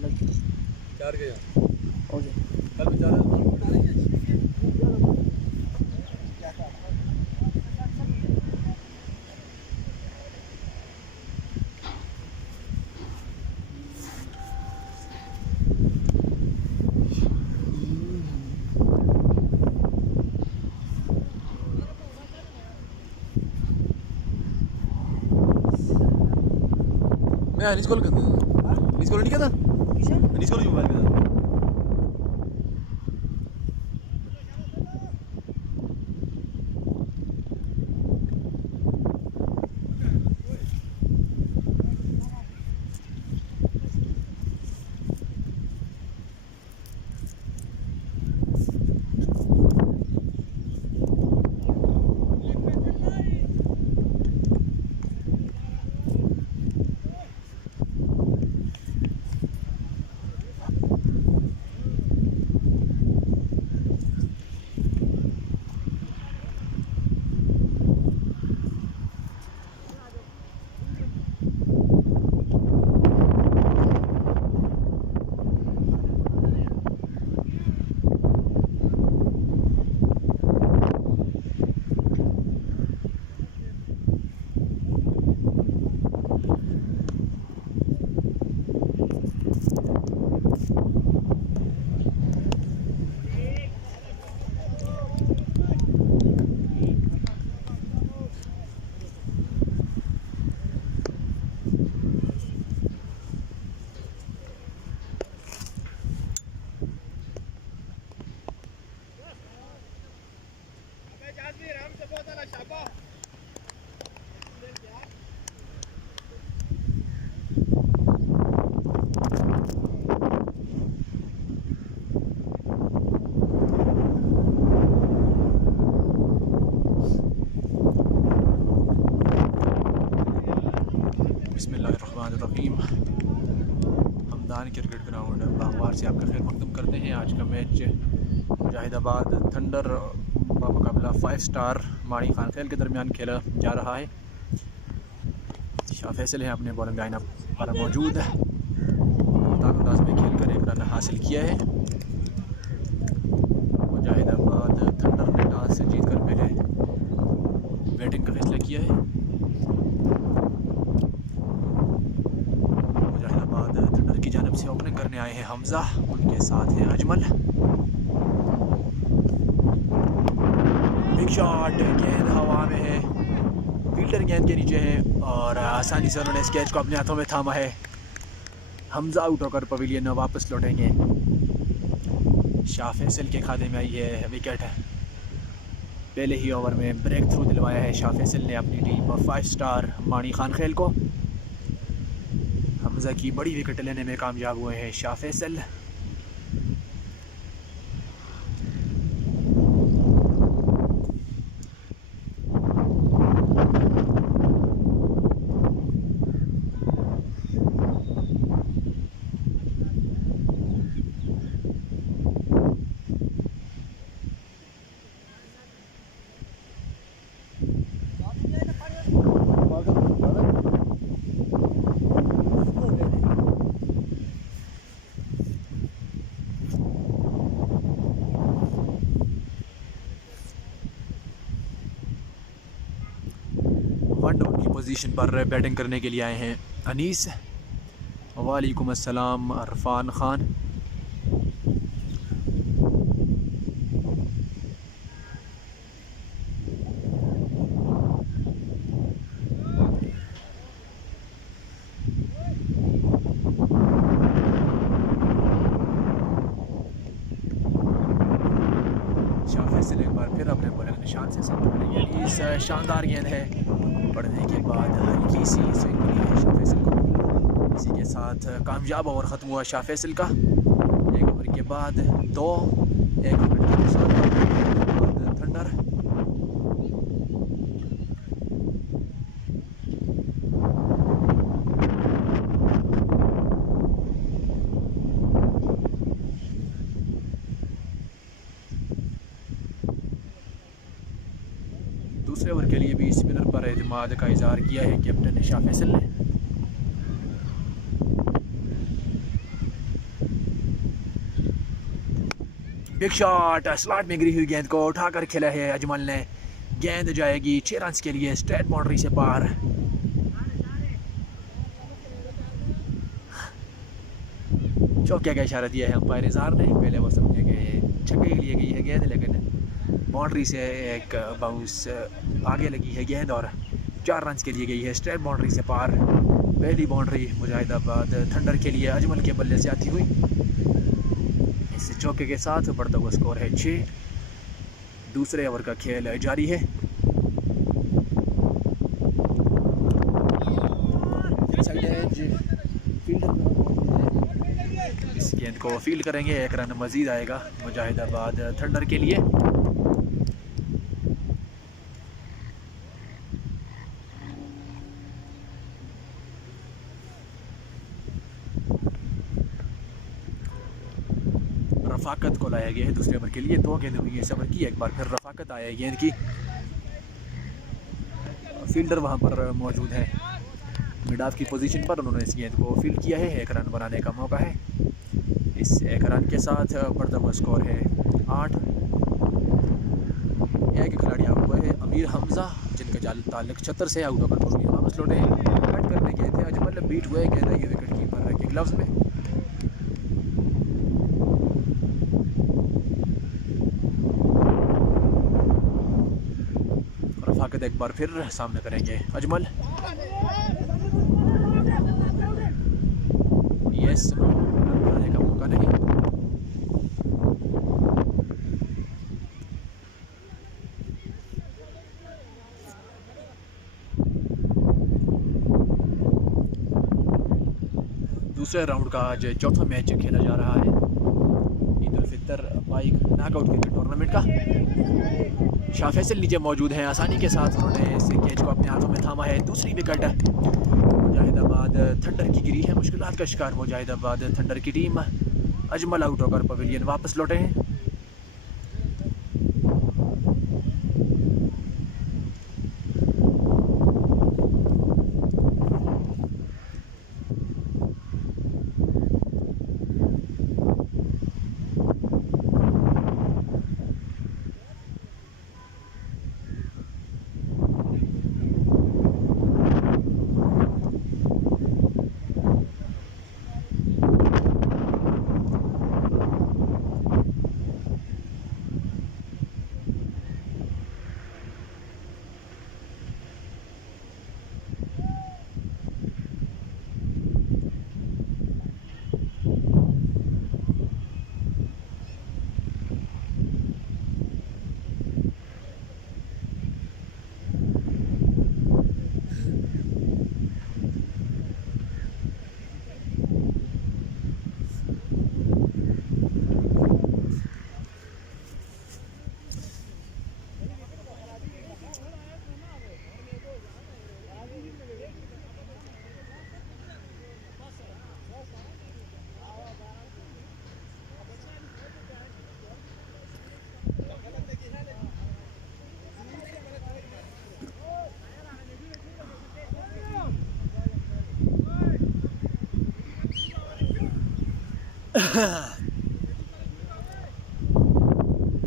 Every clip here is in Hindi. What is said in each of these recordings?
चार के ओके कल में चार मैं अनिस कॉल करता हूँ। अनिस कॉल नहीं किया था? अनिस कॉल क्यों मोबाइल किया था? बिस्मिल्लाहिर्रहमानिर्रहीम। हमदान क्रिकेट ग्राउंड बागवार से आपका खैर मकदम करते हैं। आज का मैच मुजाहिदाबाद थंडर मुकाबला 5 स्टार माणी खान खेल के दरमियान खेला जा रहा है। शाह फैसल है अपने बॉलिंग लाइनअप पर मौजूद है। अंदाज में खेल कर एक रन हासिल किया है। मुजाहिदाबाद थंडर ने टॉस से जीत कर पहले बैटिंग का फैसला किया है। थंडर की जानिब से ओपनिंग करने आए हैं हमजा, उनके साथ है अजमल। बिग शॉट, गेंद हवा में है, फील्डर गेंद के नीचे है और आसानी से उन्होंने इस कैच को अपने हाथों में थामा है। हमजा आउट होकर पवेलियन में वापस लौटेंगे। शाह फैसल के खाते में आई है विकेट। पहले ही ओवर में ब्रेक थ्रू दिलवाया है शाह फैसल ने अपनी टीम 5 स्टार माणी खान खेल को। हमजा की बड़ी विकेट लेने में कामयाब हुए हैं शाह फैसल। वन डाउन की पोजीशन पर बैटिंग करने के लिए आए हैं अनीस। वालेकुम अस्सलाम अरफान खान। शाह फैसल एक बार फिर अपने बॉलिंग निशान से सामने करेंगे। इस शानदार गेंद है, पढ़ने के बाद हल्की सी स्विंग मिली है शाह फैसल को। इसी के साथ कामयाब ओवर ख़त्म हुआ शाह फैसल का। एक ओवर के बाद 2 1 विकेट के नुकसान पर थंडर दूसरे ओवर के लिए भी स्पिनर पर एतमाद का इजहार किया है कैप्टन शाह फैसल ने। बिग शॉट, स्लॉट में गिरी हुई गेंद को उठाकर खेला है अजमल ने। गेंद जाएगी 6 रन के लिए स्ट्रेट बाउंड्री से पार। चौके का इशारा दिया है अंपायर इजहार ने। पहले वो समझे कि छक्के के लिए गई है गेंद, लेकिन बाउंड्री से एक बाउंस आगे लगी है गेंद और 4 रन के लिए गई है स्ट्रेट बाउंड्री से पार। पहली बाउंड्री मुजाहिदाबाद थंडर के लिए अजमल के बल्ले से आती हुई। इस चौके के साथ बढ़ता हुआ स्कोर है 6। दूसरे ओवर का खेल जारी है। इस गेंद को फील्ड करेंगे, 1 रन मजीद आएगा मुजाहिदाबाद थंडर के लिए। रफाकत को लाया गया है दूसरे ओवर के लिए। 2 गेंद हुई है इस ओवर की। एक बार फिर रफाकत आया है गेंद की। फील्डर वहां पर मौजूद है मिड ऑफ की पोजीशन पर। उन्होंने इस गेंद को फील्ड किया है। 1 रन बनाने का मौका है। इस 1 रन के साथ बढ़ता हुआ स्कोर है 8। एक खिलाड़ी आउट हुआ है अमीर हमजा, जिनका ताल्लुक 76 से आउट होकर वापस लौटे। कट करने गए थे अजमल, बीट हुए गेंद ये विकेट कीपर के ग्लव्स में। रफाकत एक बार फिर सामने करेंगे अजमल। यस, बनाने का मौका नहीं। दूसरे राउंड का आज चौथा मैच खेला जा रहा है Eid ul Fitr bike knockout cricket tournament का। शाह फैसल नीचे मौजूद हैं। आसानी के साथ उन्होंने इस कैच को अपने हाथों में थामा है। दूसरी विकेट मुजाहिदाबाद थंडर की गिरी है। मुश्किलात का शिकार मुजाहिदाबाद थंडर की टीम। अजमल आउट होकर पवेलियन वापस लौटे हैं।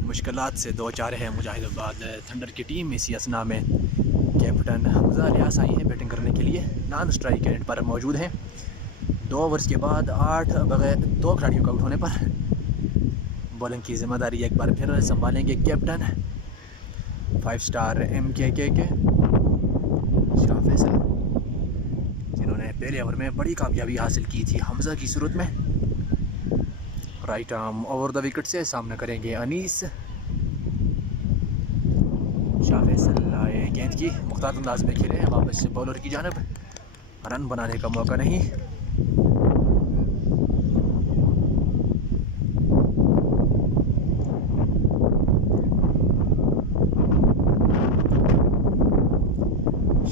मुश्किलात से 2-4 है मुजाहिदाबाद थंडर की टीम। इसी असना में कैप्टन हमजा लियास आई हैं बैटिंग करने के लिए। नॉन स्ट्राइक एंड पर मौजूद हैं। 2 ओवर्स के बाद 8 बगैर 2 खिलाड़ियों का आउट होने पर बॉलिंग की जिम्मेदारी एक बार फिर संभालेंगे कैप्टन 5 स्टार MKK के शाह फैसल, जिन्होंने पहले ओवर में बड़ी कामयाबी हासिल की थी हमजा की सूरत में। Right arm over the wicket से सामना करेंगे अनीस। शाह फैसल आए गेंद की मुख्तार अंदाज में खेले हैं वापस से बॉलर की जानब। रन बनाने का मौका नहीं।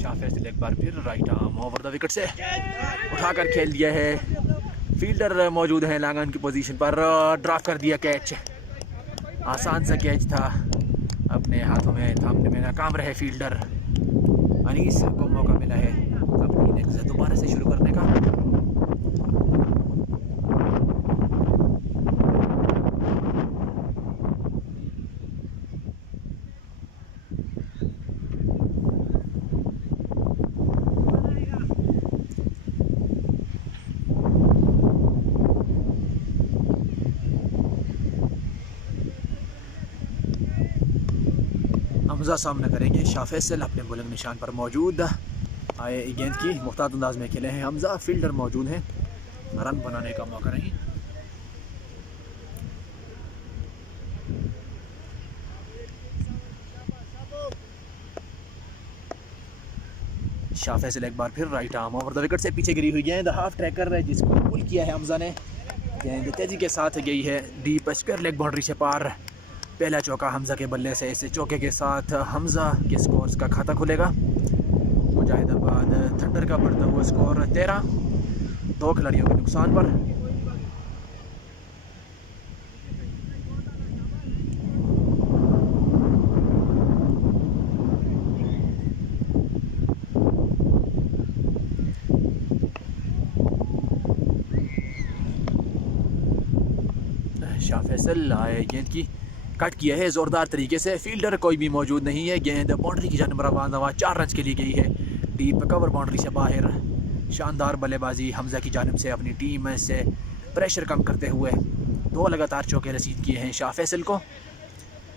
शाह फैसल एक बार फिर right arm over the wicket से उठाकर खेल दिया है। फील्डर मौजूद है लांगन की पोजीशन पर। ड्रॉप कर दिया कैच। आसान सा कैच था, अपने हाथों में थामने में नाकाम रहे फील्डर। अनीस को मौका मिला है अपनी इनिंग्स दोबारा से शुरू करने का। हमजा सामना करेंगे शाह फैसल अपने बुलंद निशान पर मौजूद। आए गेंद की मुख्तार अंदाज में खेले हैं हमजा, फील्डर मौजूद हैं, रन बनाने का मौका नहीं। शाह फैसल एक बार फिर right arm over the wicket से पीछे गिरी हुई गेंद, हाफ ट्रैकर जिसको पुल किया है हमजा ने, गेंद तेजी के साथ गई है डीप स्क्वायर लेग बाउंड्री से पार। पहला चौका हमजा के बल्ले से, इस चौके के साथ हमजा के स्कोर्स का खाता खुलेगा। मुजाहिदाबाद थंडर का बढ़ता हुआ स्कोर 13, 2 खिलाड़ियों के नुकसान पर। शाह फैसल आए गेंद की कट किया है ज़ोरदार तरीके से, फील्डर कोई भी मौजूद नहीं है, गेंद बाउंड्री की जानब रवाना हुआ, 4 रन के लिए गई है डीप कवर बाउंड्री से बाहर। शानदार बल्लेबाजी हमजा की जानब से, अपनी टीम से प्रेशर कम करते हुए 2 लगातार चौके रसीद किए हैं शाह फैसल को।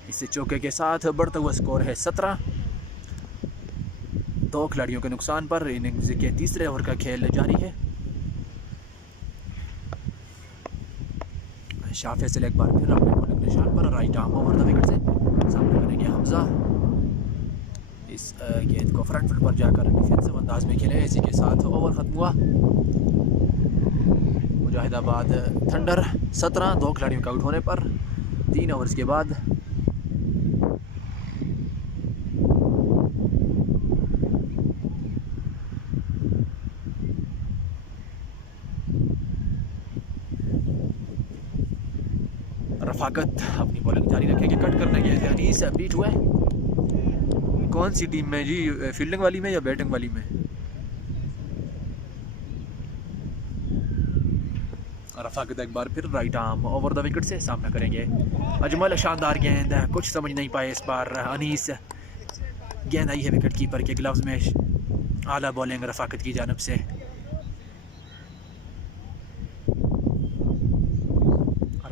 इस चौके के साथ बढ़ता हुआ स्कोर है 17, 2 खिलाड़ियों के नुकसान पर। इनिंग्स के तीसरे ओवर का खेल जारी है। शाह फैसल एक बार फिर अपने बॉलिंग निशान पर right arm over the wicket से सामने करेंगे हमजा। इस गेंद को फ्रंट फुट पर जाकर डिफेंसिव अंदाज में खेले, इसी के साथ ओवर ख़त्म हुआ। मुजाहिदाबाद थंडर 17, 2 खिलाड़ियों के आउट होने पर 3 ओवर्स के बाद। रफाकत अपनी बॉलिंग जारी रखेंगे, कट करने गए थे अनीस, बीट हुए। कौन सी टीम में जी, फील्डिंग वाली में या बैटिंग वाली में? रफाकत एक बार फिर right arm over the wicket से सामना करेंगे अजमल। शानदार गेंद, कुछ समझ नहीं पाए इस बार अनीस। गेंद आई है विकेट कीपर के ग्लव्स में, आला बॉलिंग रफाकत की जानब से।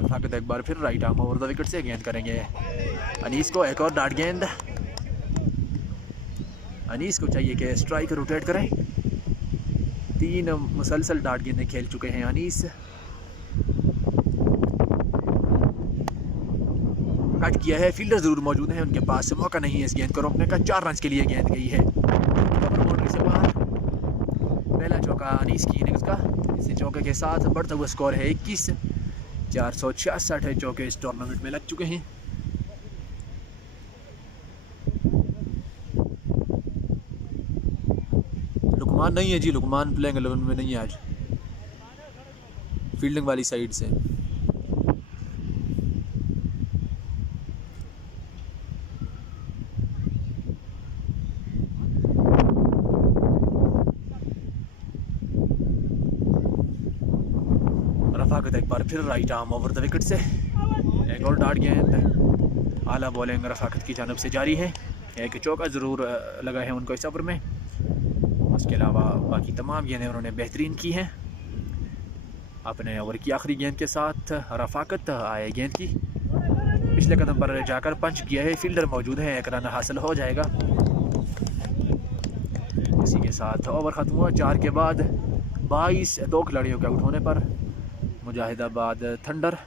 रफाकत एक बार फिर right arm over the wicket से गेंद करेंगे अनीस को, एक और डार्ट गेंद। अनीस को चाहिए कि स्ट्राइक रोटेट करें, 3 मुसलसल डार्ट गेंदें खेल चुके हैं अनीस। कट किया है, फील्डर जरूर मौजूद हैं, उनके पास मौका नहीं है इस गेंद को रोकने का। 4 रन के लिए गेंद गई है बाउंड्री से बाहर। पहला चौका अनीस की इनिंग्स का, इसी चौके के साथ बढ़ता हुआ स्कोर है 21, 466 चौके इस टूर्नामेंट में लग चुके हैं। लुकमान नहीं है जी, लुकमान प्लेइंग 11 में नहीं है आज, फील्डिंग वाली साइड से। रफाकत एक बार फिर right arm over the wicket से, एक और डार्ट गेंद। आला बॉलिंग रफाकत की जानब से जारी है, एक चौका ज़रूर लगा है उनको इस ओवर में। उसके अलावा बाकी तमाम गेंदें उन्होंने बेहतरीन की हैं। अपने ओवर की आखिरी गेंद के साथ रफाकत आए गेंद की पिछले कदम पर जाकर पंच किया है, फील्डर मौजूद है, 1 रन हासिल हो जाएगा। इसी के साथ ओवर ख़त्म हुआ। 4 के बाद 22, 2 खिलाड़ियों के आउट होने पर मुजाहिदाबाद थंडर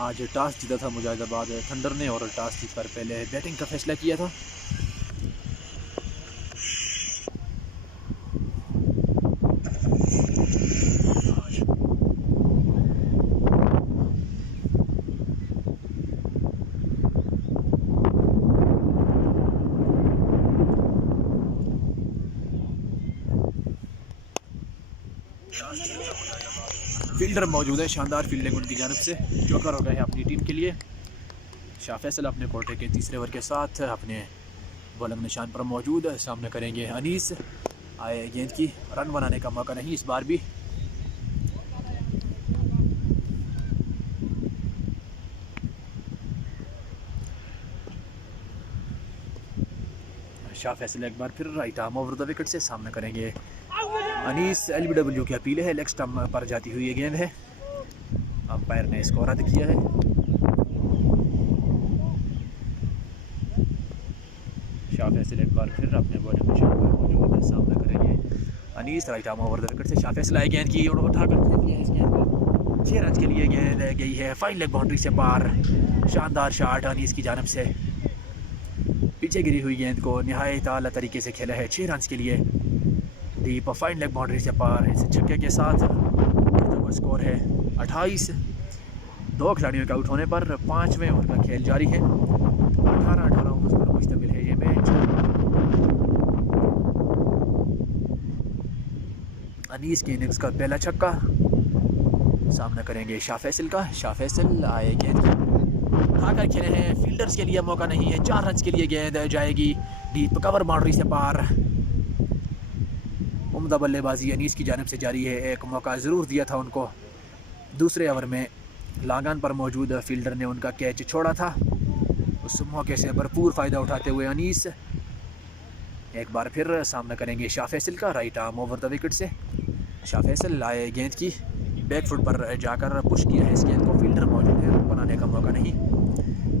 आज टॉस जीता था मुजाहिदाबाद थंडर ने, और टॉस जीतकर पहले बैटिंग का फैसला किया था। फील्डर मौजूद है, शानदार फील्डिंग उनकी जानब से, चौका हो गए हैं अपनी टीम के लिए। शाह फैसल अपने कोटे के तीसरे ओवर के साथ अपने बॉलिंग निशान पर मौजूद, सामने करेंगे अनीस। आए गेंद की, रन बनाने का मौका नहीं इस बार भी। शाह फैसल एक बार फिर right arm over the wicket से सामना करेंगे अनीस। LBW की अपील है, लेग स्टंप पर जाती हुई ये गेंद है, अंपायर ने इसको रद्द किया है। शाह फैसल एक बार फिर अपने बॉलिंग निशान पर मौजूद है, सामना करेंगे Anees. Right arm over the wicket से शाह फैसल आए, गेंद की उठाकर फेंक दिया है, इस गेंद को 6 रन के लिए गेंद गई है फाइन लेग बाउंड्री से पार। शानदार शॉट अनीस की जानब से, पीछे गिरी हुई गेंद को निहायत आला तरीके से खेला है 6 रन के लिए, डीप फाइन लेग बाउंड्री से पार। इस छक्के के साथ तो स्कोर है 28। 2 खिलाड़ियों के आउट होने पर 5वें ओवर का खेल जारी है। 18-18 ओवर पर मुश्तमिल है ये मैच। अनीस की इनिंग्स का पहला छक्का, सामना करेंगे शाह फैसल का। शाह फैसल आए, गेंद उठाकर खेले हैं, फील्डर्स के लिए मौका नहीं है, 4 रन के लिए गेंद जाएगी डीप कवर बाउंड्री से पार। उम्दा बल्लेबाजी अनीस की जानिब से जारी है, एक मौका ज़रूर दिया था उनको, दूसरे ओवर में लांगन पर मौजूद फील्डर ने उनका कैच छोड़ा था, उस मौके से भरपूर फ़ायदा उठाते हुए अनीस एक बार फिर सामना करेंगे शाह फैसल का। Right arm over the wicket से शाह फैसल लाए, गेंद की बैक फुट पर जाकर पुश किया है, इस गेंद को फील्डर मौजूद है, रन बनाने का मौका नहीं।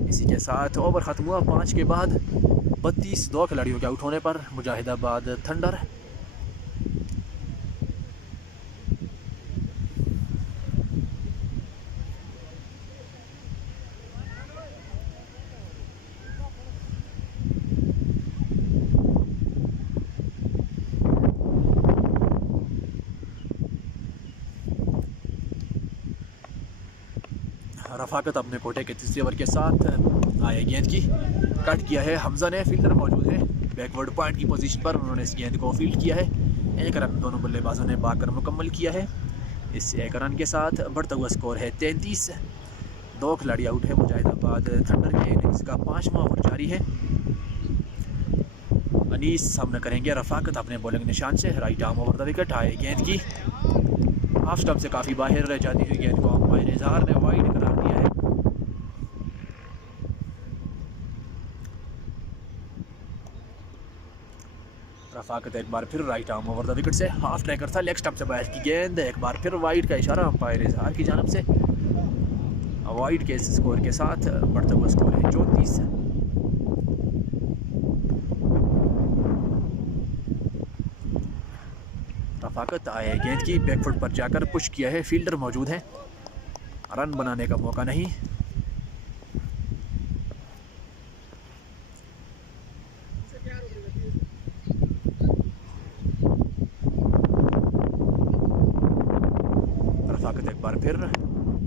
इसी के साथ ओवर ख़त्म हुआ 5 के बाद 32। 2 खिलाड़ियों के आउट होने पर मुजाहिदाबाद थंडर रफाकत अपने कोटे के तीसरे ओवर के साथ आए, गेंद की कट किया है हमजा ने, फील्डर मौजूद है बैकवर्ड पॉइंट की पोजीशन पर, उन्होंने इस गेंद को फील्ड किया है। 1 रन दोनों बल्लेबाजों ने पाकर मुकम्मल किया है। इस 1 रन के साथ बढ़ता हुआ स्कोर है 33। 2 खिलाड़ी आउट है मुजाहिदाबाद थंडर के, इनिंग्स का 5वां ओवर जारी है। अनीस सामना करेंगे रफाकत अपने बॉलिंग निशान से। Right arm over the wicket आए, गेंद की हाफ स्टंप से काफ़ी बाहर रह जाती हुई गेंद को अंपायर इजहार ने वाइड करार दिया है। रफाकत एक बार फिर right arm over the wicket से, हाफ ट्रैकर था, लेग स्टंप से बाहर की गेंद, एक बार फिर वाइड का इशारा अंपायर इजहार की जानब से। वाइड के इस स्कोर के साथ बढ़ता हुआ स्कोर है 34। रफाकत आए, गेंद की बैकफुट पर जाकर पुश किया है, फील्डर मौजूद है, रन बनाने का मौका नहीं। रफाकत एक बार फिर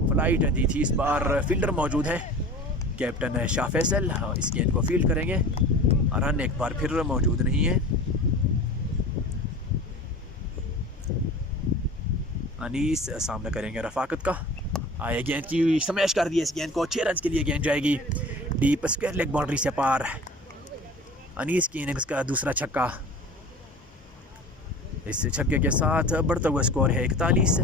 फ्लाइट दी थी, इस बार फील्डर मौजूद है, कैप्टन शाह फैसल इस गेंद को फील्ड करेंगे, रन एक बार फिर मौजूद नहीं है। अनीस सामने करेंगे रफाकत का, आए, गेंद की स्मैश कर दिया, इस गेंद को 6 रन के लिए गेंद जाएगी डीप स्क्वायर लेग बाउंड्री से पार। अनीस की इनिंग्स का दूसरा छक्का, इस छक्के के साथ बढ़ता हुआ स्कोर है 41।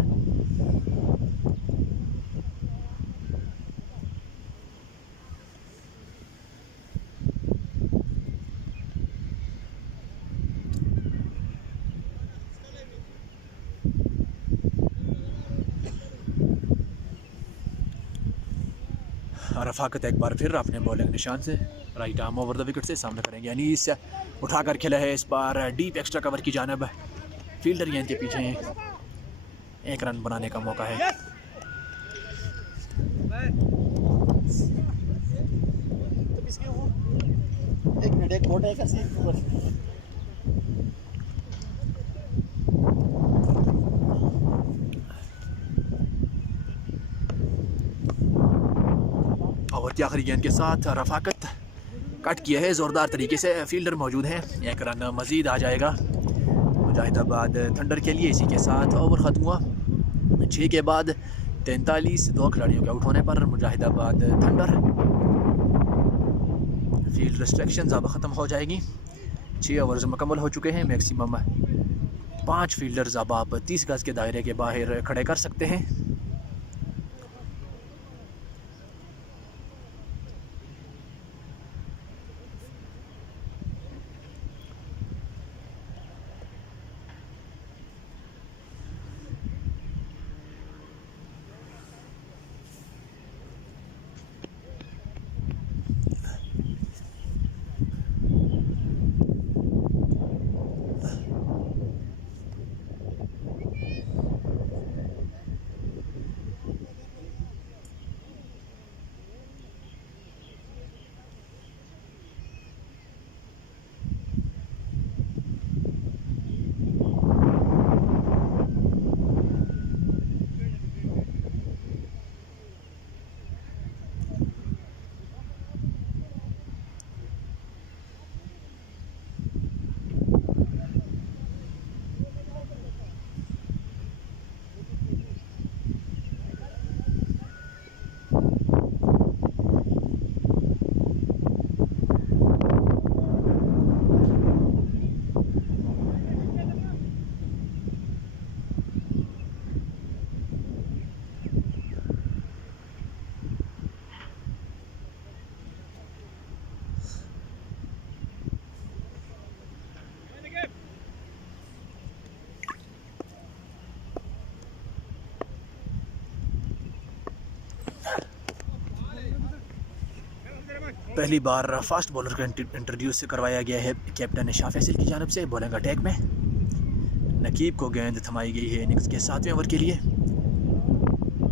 रफाकत एक बार फिर अपने बॉलिंग निशान से right arm over the wicket से सामना करेंगे अनीस। उठाकर खेला है, इस बार डीप एक्स्ट्रा कवर की जानब, फील्डर गेंद के पीछे हैं, 1 रन बनाने का मौका है। और आखिरी गेंद के साथ रफाकत कट किया है ज़ोरदार तरीके से, फील्डर मौजूद है, 1 रन मज़ीद आ जाएगा मुजाहिदाबाद थंडर के लिए। इसी के साथ ओवर ख़त्म हुआ 6 के बाद 43। 2 खिलाड़ियों के आउट होने पर मुजाहिदाबाद थंडर, फील्ड रिस्ट्रिक्शंस अब ख़त्म हो जाएगी। 6 ओवर्स मुकम्मल हो चुके हैं, मैक्सिमम 5 फील्डर्स अब आप 30 गज के दायरे के बाहर खड़े कर सकते हैं। पहली बार फास्ट बॉलर का इंट्रोड्यूस करवाया गया है कैप्टन शाह फैसल की जानिब से। बॉलिंग अटैक में नकीब को गेंद थमाई गई है इनिंग्स के 7वें ओवर के लिए।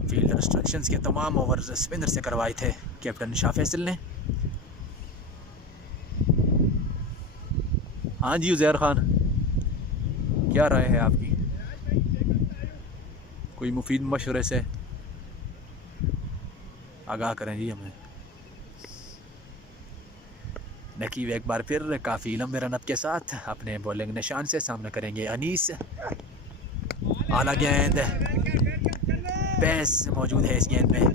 फील्ड इंस्ट्रक्शंस के तमाम ओवर स्पिनर से करवाए थे कैप्टन शाह फैसल ने। हाँ जी उज़ैर खान, क्या राय है आपकी? कोई मुफीद मशवरे से आगाह करें जी हमें। नकीब एक बार फिर काफ़ी लंबे रनअप के साथ अपने बॉलिंग निशान से सामना करेंगे अनीस। आला गेंद, पेस मौजूद है इस गेंद में।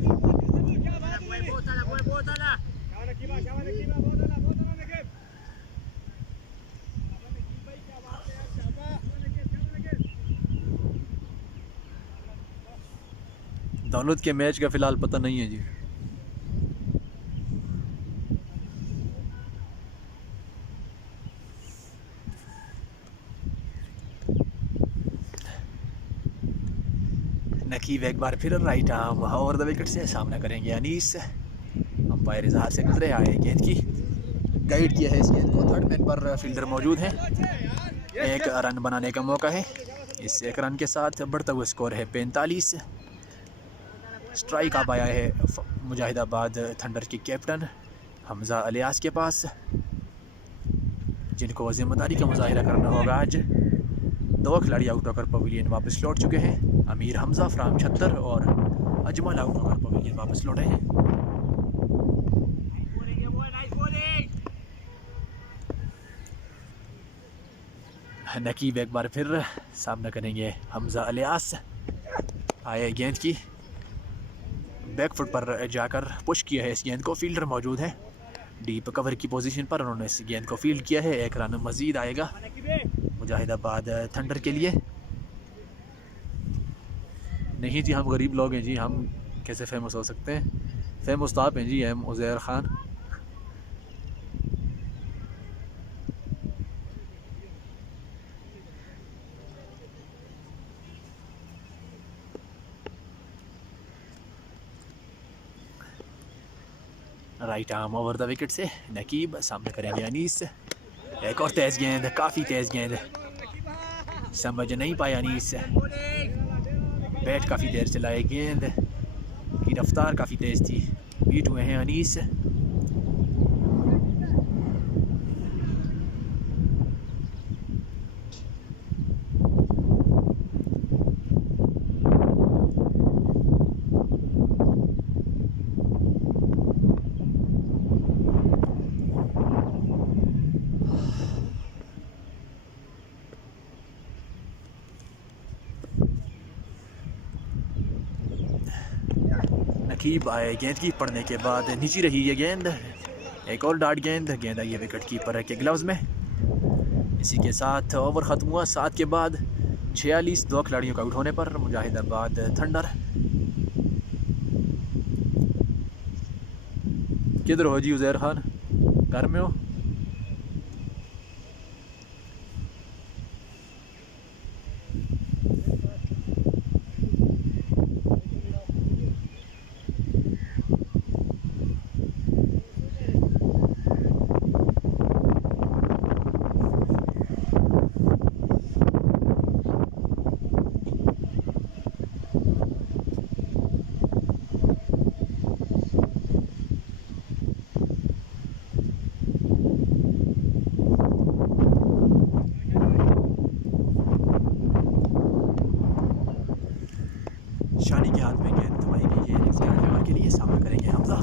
दौलत के मैच का फ़िलहाल पता नहीं है जी। नकीब एक बार फिर right arm over the wicket से सामना करेंगे अनीस। अंपायर इजहार से गुजरे आए, गेंद की गाइड किया है इस गेंद को। थर्ड मैन पर फील्डर मौजूद है। एक रन बनाने का मौका है। इस एक रन के साथ बढ़ता हुआ स्कोर है 45। स्ट्राइक आप आया है मुजाहिदाबाद थंडर के कैप्टन हमजा अलियास के पास, जिनको जिम्मेदारी का मुजाहिरा करना होगा आज। 2 खिलाड़ी आउट होकर पवेलियन वापस लौट चुके हैं। अमीर हमजा फ्राम 76 और अजमल आउट होकर पवेलियन वापस लौटे हैं। नकीब एक बार फिर सामना करेंगे हमजा अलियास। आए गेंद की बैक फुट पर जाकर पुश किया है इस गेंद को। फील्डर मौजूद है डीप कवर की पोजीशन पर, उन्होंने इस गेंद को फील्ड किया है। एक रन मजीद आएगा मुजाहिदाबाद थंडर के लिए। नहीं जी, हम गरीब लोग हैं जी, हम कैसे फेमस हो सकते हैं? फेमस तो आप हैं जी, M Uzair Khan. Right arm over the wicket से नकीब सामने करेंगे अनीस। एक और तेज़ गेंद, काफ़ी तेज़ गेंद, समझ नहीं पाया अनीस। बैट काफ़ी देर चलाए, गेंद की रफ्तार काफ़ी तेज़ थी। बीट हुए हैं अनीस। नकीब आए, गेंद की पड़ने के बाद नीचे रही ये गेंद। एक और डार्ट गेंद, गेंद आई है विकेट कीपर के ग्लव्स में। इसी के साथ ओवर ख़त्म हुआ। 7 के बाद 46, 2 खिलाड़ियों का आउट होने पर मुजाहिदाबाद थंडर। किधर हो जी उज़ैर खान, घर में हो? शानी के हाथ में गेंद थमाई गई है इनिंग्स के 8वें ओवर के लिए। सामना करेंगे हमजा।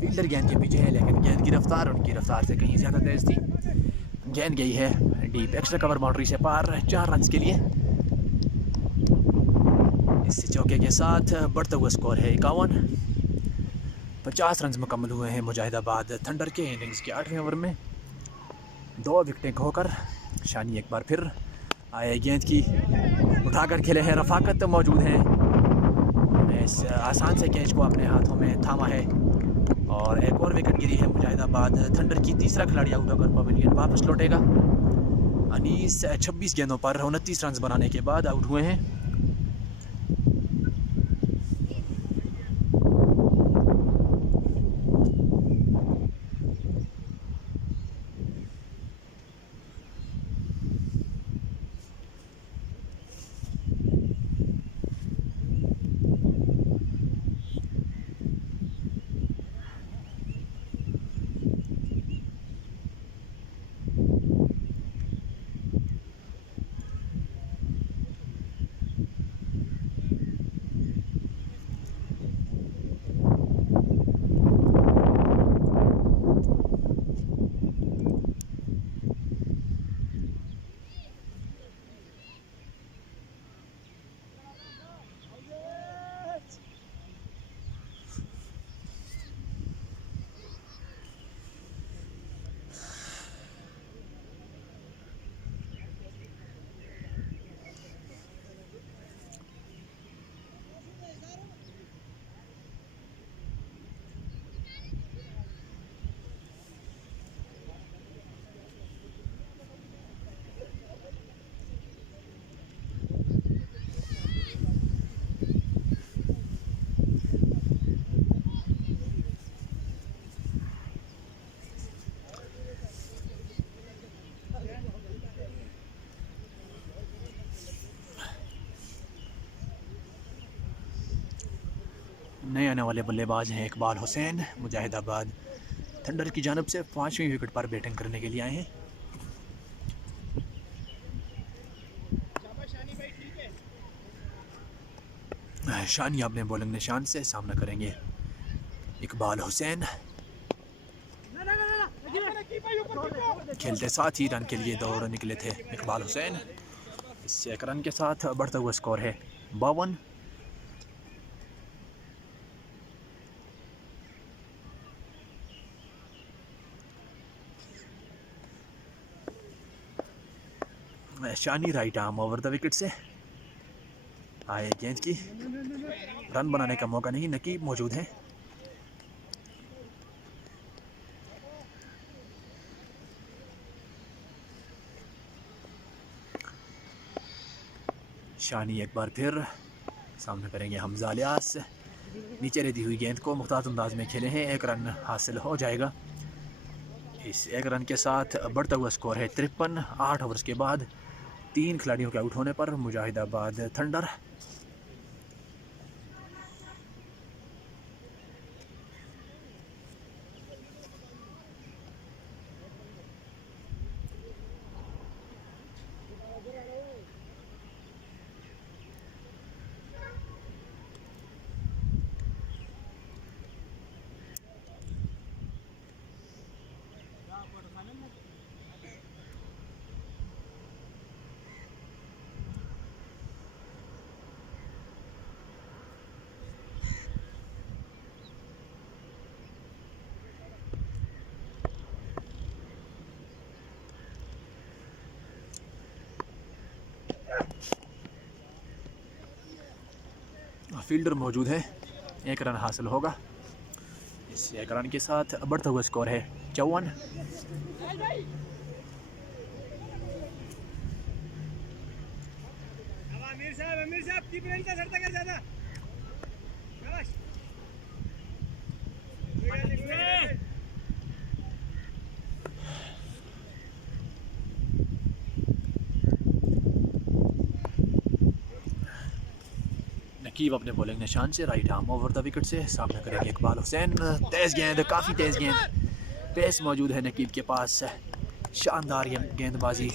फील्डर गेंद के पीछे है, लेकिन गेंद की रफ्तार उनकी रफ्तार से कहीं ज़्यादा तेज़ थी। गेंद गई है डीप एक्स्ट्रा कवर बाउंड्री से पार 4 रन के लिए। इस चौके के साथ बढ़ता हुआ स्कोर है 51। 50 रन मुकम्मल हुए हैं मुजाहिदाबाद थंडर के इनिंग्स के 8वें ओवर में। 2 विकेटें खोकर शानी एक बार फिर आए, गेंद की उठाकर खेले हैं, रफाकत मौजूद हैं, इस आसान से कैच को अपने हाथों में थामा है और एक और विकेट गिरी है मुजाहिदाबाद थंडर की। तीसरा खिलाड़ी आउट होकर पवेलियन वापस लौटेगा। अनीस 26 गेंदों पर 29 रन बनाने के बाद आउट हुए हैं। नए आने वाले बल्लेबाज हैं इकबाल हुसैन, मुजाहिदाबाद थंडर की जानब से 5वीं विकेट पर बैटिंग करने के लिए आए हैं। शानी अपने बॉलिंग निशान से सामना करेंगे इकबाल हुसैन। खेलते साथ ही रन के लिए दौड़ निकले थे इकबाल हुसैन। इससे एक रन के साथ बढ़ता हुआ स्कोर है 52। Shani right arm over the wicket से आए, गेंद की रन बनाने का मौका नहीं, नकीब मौजूद है। शानी एक बार फिर सामने करेंगे हमजा इलियास। नीचे रहती हुई गेंद को मुख्तार अंदाज में खेले हैं, एक रन हासिल हो जाएगा। इस एक रन के साथ बढ़ता हुआ स्कोर है 53। 8 ओवर्स के बाद 3 खिलाड़ियों के आउट होने पर मुजाहिदाबाद थंडर फील्डर मौजूद है, एक रन हासिल होगा। इस एक रन के साथ बढ़ता हुआ स्कोर है 54। नकीब अपने बॉलिंग निशान से right arm over the wicket से सामना करेंगे इकबाल हुसैन। तेज़ गेंद, काफ़ी तेज़ गेंद, पेस मौजूद है नकीब के पास। शानदार गेंदबाजी,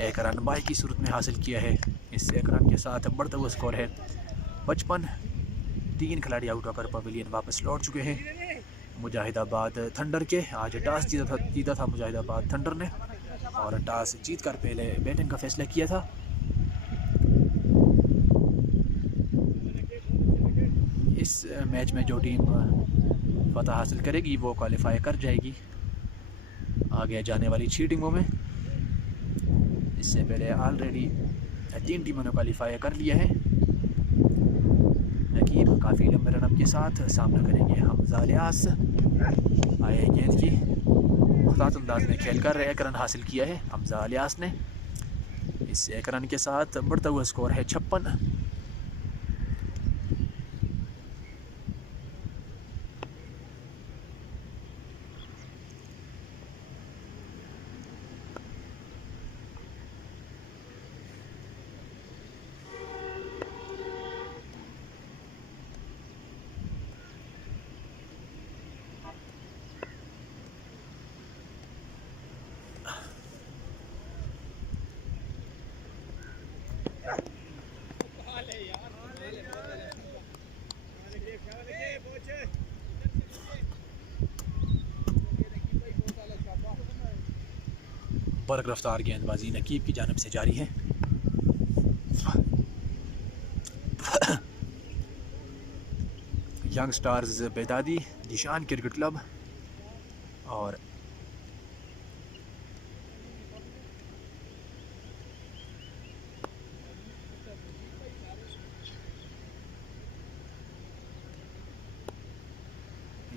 एक रन बाई की सूरत में हासिल किया है। इस एक रन के साथ बढ़ता हुआ स्कोर है 55। 3 खिलाड़ी आउट होकर पवेलियन वापस लौट चुके हैं मुजाहिदाबाद थंडर के। आज टॉस जीता था मुजाहिदाबाद थंडर ने और टॉस जीत कर पहले बैटिंग का फैसला किया था। इस मैच में जो टीम फतह हासिल करेगी वो क्वालिफाई कर जाएगी आगे जाने वाली 6 टीमों में। इससे पहले ऑलरेडी 3 टीमों ने क्वालिफाई कर लिया है। नकीब काफ़ी लंबे रनअप के साथ सामना करेंगे हमजा इलियास। आए गेंद की मुख्तार अंदाज में खेल कर 1 रन हासिल किया है हमजा इलियास ने। इस 1 रन के साथ बढ़ता हुआ स्कोर है 56। बर्क रफ्तार गेंदबाजी नकीब की जानिब से जारी है। यंग स्टार्स बेदादी निशान क्रिकेट क्लब और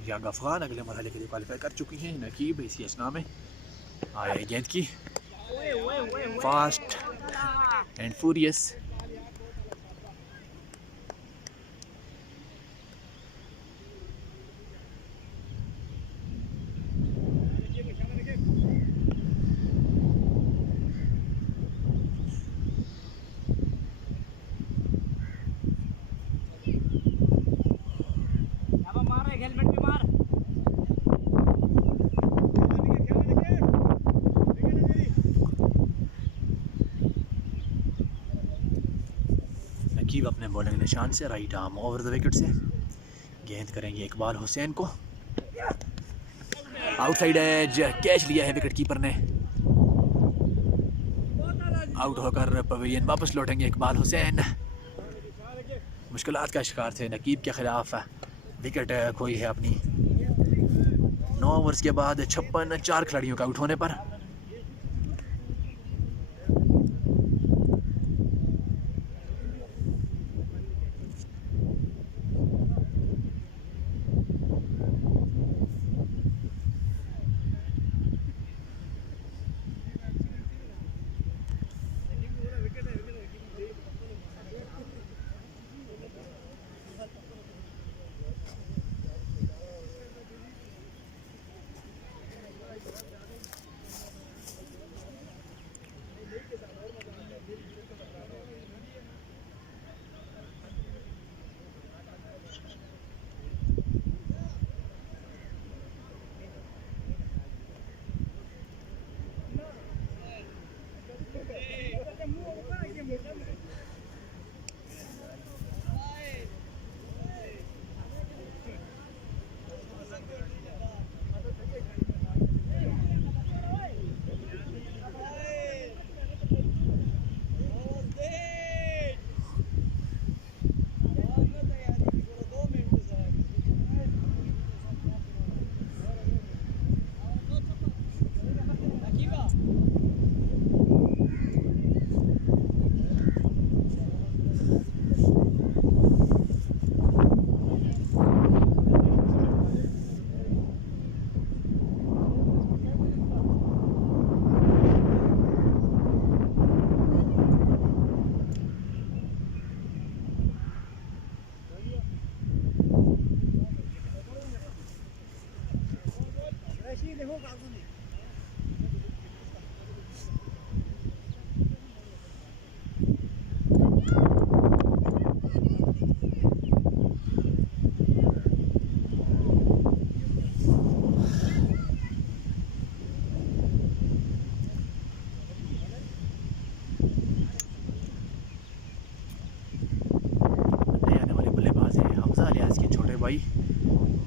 यंग अफगान अगले मरहले के लिए क्वालिफाई कर चुकी हैं। नकीब इसी असना में आए गेंद की फास्ट एंड फ्यूरियस। नकीब अपने बॉलिंग निशान से right arm over the wicket से गेंद करेंगे इकबाल हुसैन को। आउटसाइड एज कैच लिया है विकेट कीपर ने। आउट होकर पवेलियन वापस लौटेंगे इकबाल हुसैन। मुश्किलात का शिकार थे नकीब के खिलाफ विकेट खोई है अपनी। 9 ओवर्स के बाद 56 4 खिलाड़ियों का आउट होने पर। भाई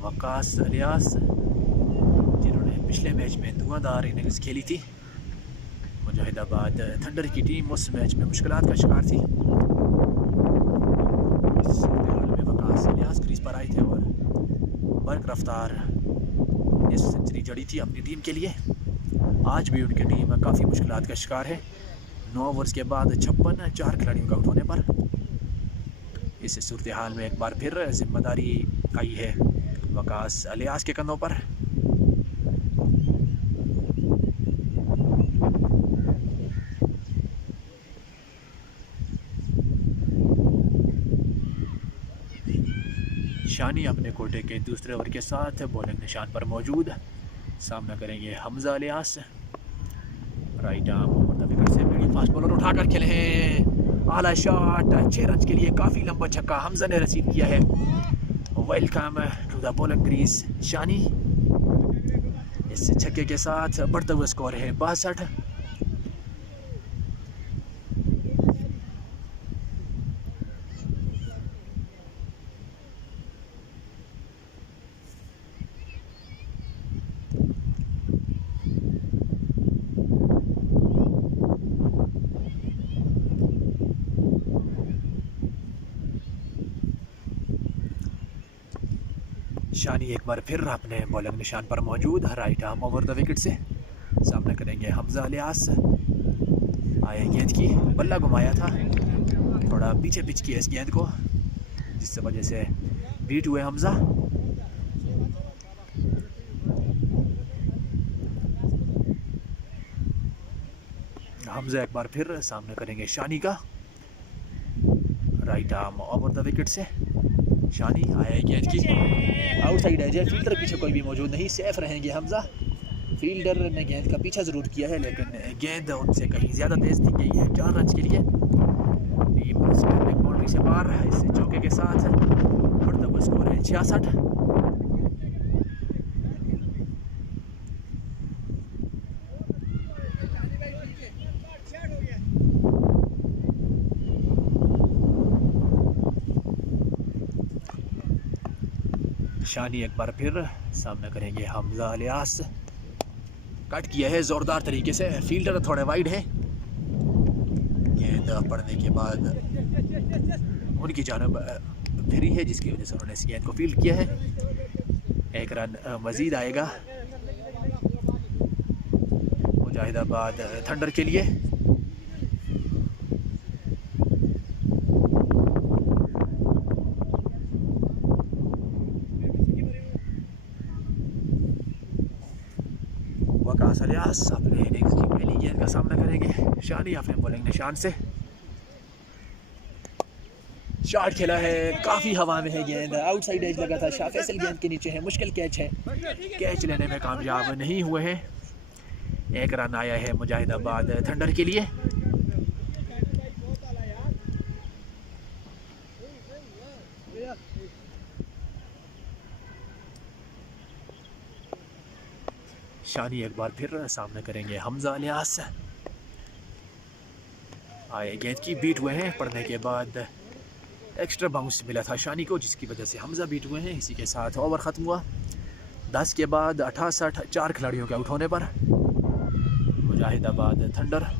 वकास इलियास जिन्होंने पिछले मैच में धुआंधार इनिंग्स खेली थी। मुजाहिदाबाद थंडर की टीम उस मैच में मुश्किलात का शिकार थी। इस में वकास इलियास क्रीज पर आए थे और बर्क रफ्तार इस सेंचुरी जड़ी थी अपनी टीम के लिए। आज भी उनकी टीम काफ़ी मुश्किलात का शिकार है। 9 ओवर्स के बाद 56 4 खिलाड़ियों का आउट होने पर इस सूरत हाल में एक बार फिर जिम्मेदारी आई है वकास अलियास के कंधों पर। शानी अपने कोटे के दूसरे ओवर के साथ बॉलिंग निशान पर मौजूद, सामना करेंगे Hamza alias. Right arm over the wicket से मीडियम फास्ट बॉलर उठाकर खेले हैं, आला शॉट 6 रन के लिए काफ़ी लंबा छक्का हमजा ने रिसीव किया है। Welcome to the bowling crease Shani. इस छक्के के साथ बढ़ता हुआ स्कोर है 62। शानी एक बार फिर अपने बॉलिंग निशान पर मौजूद, right arm over the wicket से सामना करेंगे हमजा अलियास। आए गेंद की बल्ला घुमाया था, थोड़ा पीछे पिच किया इस गेंद को, जिस वजह से बीट हुए हमजा। हमजा एक बार फिर सामना करेंगे शानी का, right arm over the wicket से शानी। आए गेंद की आउटसाइड एज है, फील्डर पीछे कोई भी मौजूद नहीं, सेफ रहेंगे हमजा। फील्डर ने गेंद का पीछा ज़रूर किया है लेकिन गेंद उनसे कहीं ज़्यादा तेज़ थी गई है 4 रन के लिए। बाउंड्री से पार, इस चौके के साथ बढ़ता हुआ स्कोर है 66। शानी एक बार फिर सामना करेंगे हमजा अलियास। कट किया है ज़ोरदार तरीके से, फील्डर थोड़े वाइड है, गेंद पड़ने के बाद उनकी जानब फिरी है जिसकी वजह से उन्होंने इस गेंद को फील्ड किया है। 1 रन मज़ीद आएगा मुजाहिदाबाद थंडर के लिए। वकास अलियास अपने इनिंग्स की पहली गेंद का सामना करेंगे। शानी अपने बॉलिंग निशान से शॉट खेला है, काफ़ी हवा में है गेंद, आउटसाइड एज लगा था, शाह फैसल गेंद के नीचे है, मुश्किल कैच है, कैच लेने में कामयाब नहीं हुए हैं। 1 रन आया है मुजाहिदाबाद थंडर के लिए। शानी एक बार फिर सामने करेंगे हमजा अलियास। आए गेंद की बीट हुए हैं, पड़ने के बाद एक्स्ट्रा बाउंस मिला था शानी को जिसकी वजह से हमजा बीट हुए हैं। इसी के साथ ओवर ख़त्म हुआ। 10 के बाद 68 4 खिलाड़ियों के आउट होने पर मुजाहिदाबाद थंडर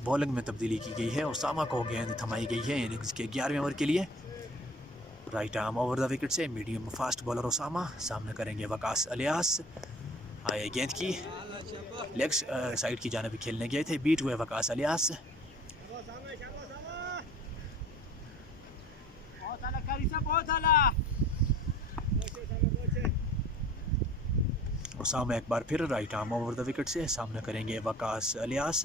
बॉलिंग में तब्दीली की गई है। उसामा को गेंद थमाई गई है इनिंग्स के 11वें ओवर के लिए। Right arm over the wicket से मीडियम फास्ट बॉलर उसामा सामने करेंगे वकास अलियास। आए गेंद की लेग साइड की जानिब खेलने गए थे, बीट हुए वकास अलियास। उसामा एक बार फिर right arm over the wicket से सामना करेंगे वकास अलियास।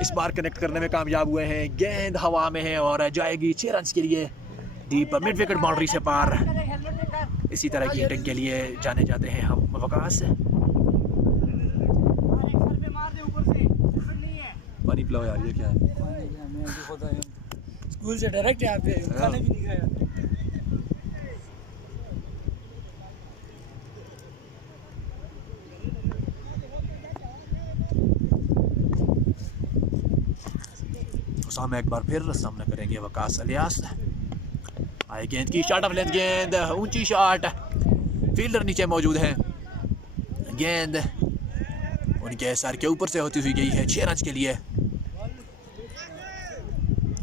इस बार कनेक्ट करने में कामयाब हुए हैं, गेंद हवा में है और जाएगी 6 रन के लिए डीप मिड विकेट बाउंड्री से पार। इसी तरह की हिटिंग के लिए जाने जाते हैं हम वकास। पानी पिलाओ यार, ये क्या है? स्कूल से डायरेक्ट यहाँ पे खाना भी नहीं खाया। उसामा एक बार फिर सामना करेंगे वकास अलियास। आए गेंद की शॉट ऑफ लेंथ गेंद, ऊंची शॉट, फील्डर नीचे मौजूद है। गेंद उनके सर के ऊपर से होती हुई गई है 6 रन के लिए।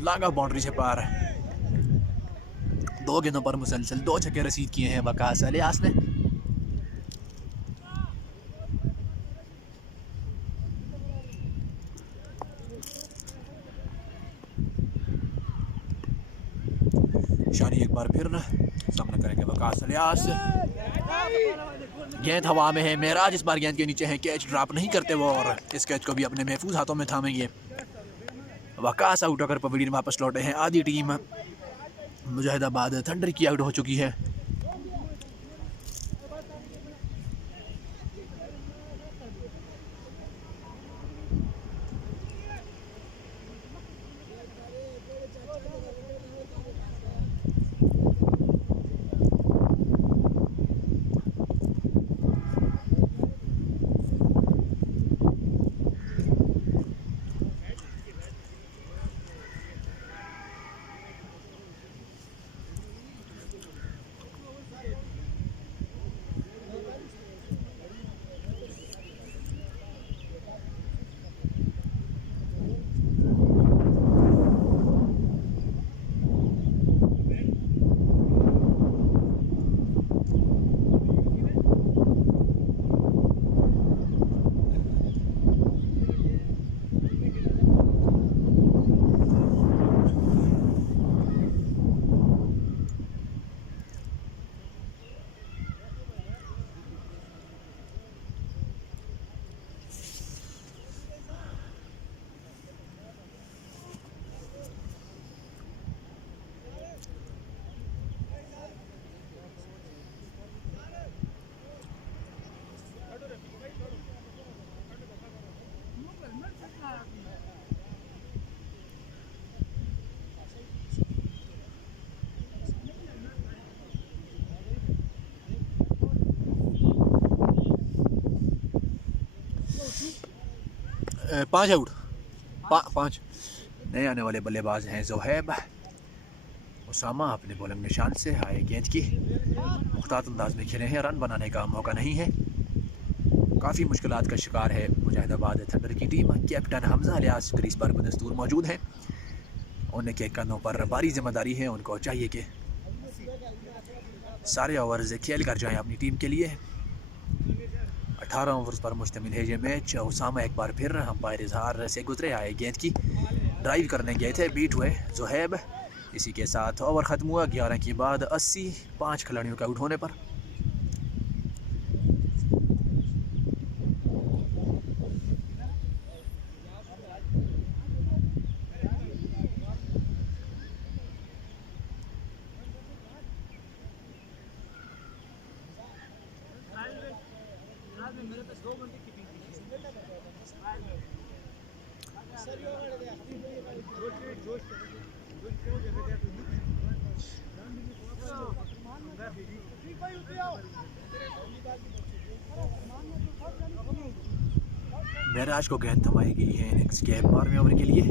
लॉन्ग ऑफ बाउंड्री से पार। 2 गेंदों पर मुसलसल 2 छक्के रसीद किए हैं वकास अलियास ने। शानी एक बार फिर सामना करेंगे वकास अलियास। गेंद हवा में है, महराज इस बार गेंद के नीचे है, कैच ड्रॉप नहीं करते वो और इस कैच को भी अपने महफूज हाथों में थामेंगे। वकास आउट होकर पवेलियन वापस लौटे हैं। आधी टीम मुजाहिदाबाद थंडर की आउट हो चुकी है। पाँच आउट, 5 नए आने वाले बल्लेबाज हैं जोहेब। उसामा अपने बॉलिंग निशान से आए गेंद की मुख्तात अंदाज में खेले हैं, रन बनाने का मौका नहीं है। काफ़ी मुश्किलात का शिकार है मुजाहिदाबाद थंडर की team. Captain Hamza alias crease पर बदस्तूर मौजूद हैं। उनके कंधों पर भारी जिम्मेदारी है, उनको चाहिए कि सारे ओवर्स खेल कर जाएँ अपनी टीम के लिए। 18 ओवर्स पर मुश्तमिल है ये मैच। उसामा एक बार फिर अंपायर इजहार से गुजरे आए गेंद की ड्राइव करने गए थे, बीट हुए जोहेब। इसी के साथ ओवर ख़त्म हुआ 11 के बाद 80, 5 खिलाड़ियों के आउट होने पर। महराज को गेंद थमाई गई है इनिंग्स के 12वें ओवर के लिए।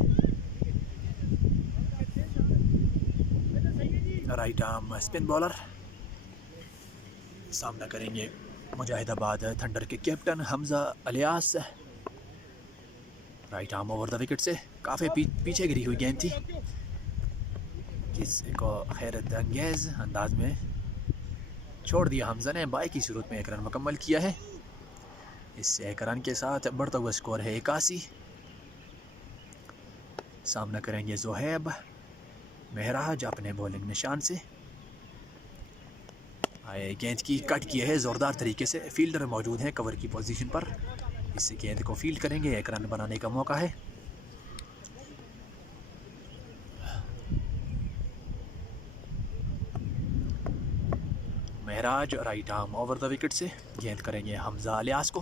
राइट आर्म स्पिन बॉलर सामना करेंगे मुजाहिदाबाद थंडर के captain Hamza alias. Right arm over the wicket से काफ़ी पीछे गिरी हुई गेंद थी, जिसको हैरत अंगेज अंदाज में छोड़ दिया हमजा ने। बाई की सूरत में 1 रन मुकम्मल किया है। इस 1 रन के साथ बढ़ता हुआ स्कोर है 81। सामना करेंगे जोहेब। महराज अपने बॉलिंग निशान से आए गेंद की कट की है ज़ोरदार तरीके से। फील्डर मौजूद हैं कवर की पोजीशन पर, इस गेंद को फील्ड करेंगे, 1 रन बनाने का मौका है। Maharaj right arm over the wicket से गेंद करेंगे हमजा अलियास को।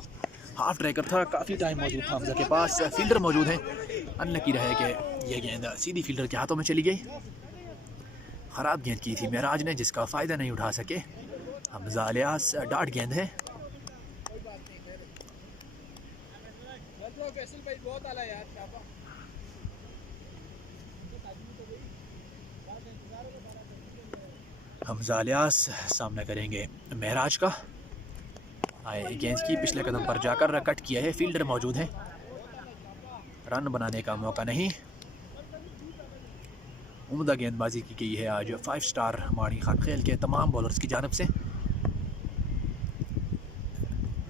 हाफ ट्रैकर था, काफ़ी टाइम मौजूद था हमजा के पास। फील्डर मौजूद है, अनलकी रहे कि यह गेंद सीधी फील्डर के हाथों में चली गई। ख़राब गेंद की थी महराज ने, जिसका फ़ायदा नहीं उठा सके हमजा अलियास। डाट गेंद है। हमजा इलियास सामना करेंगे महराज का। आए गेंद की पिछले कदम पर जाकर कट किया है, फील्डर मौजूद है, रन बनाने का मौका नहीं। उम्दा गेंदबाजी की गई है आज 5 स्टार मानी खान खेल के तमाम बॉलर्स की जानब से।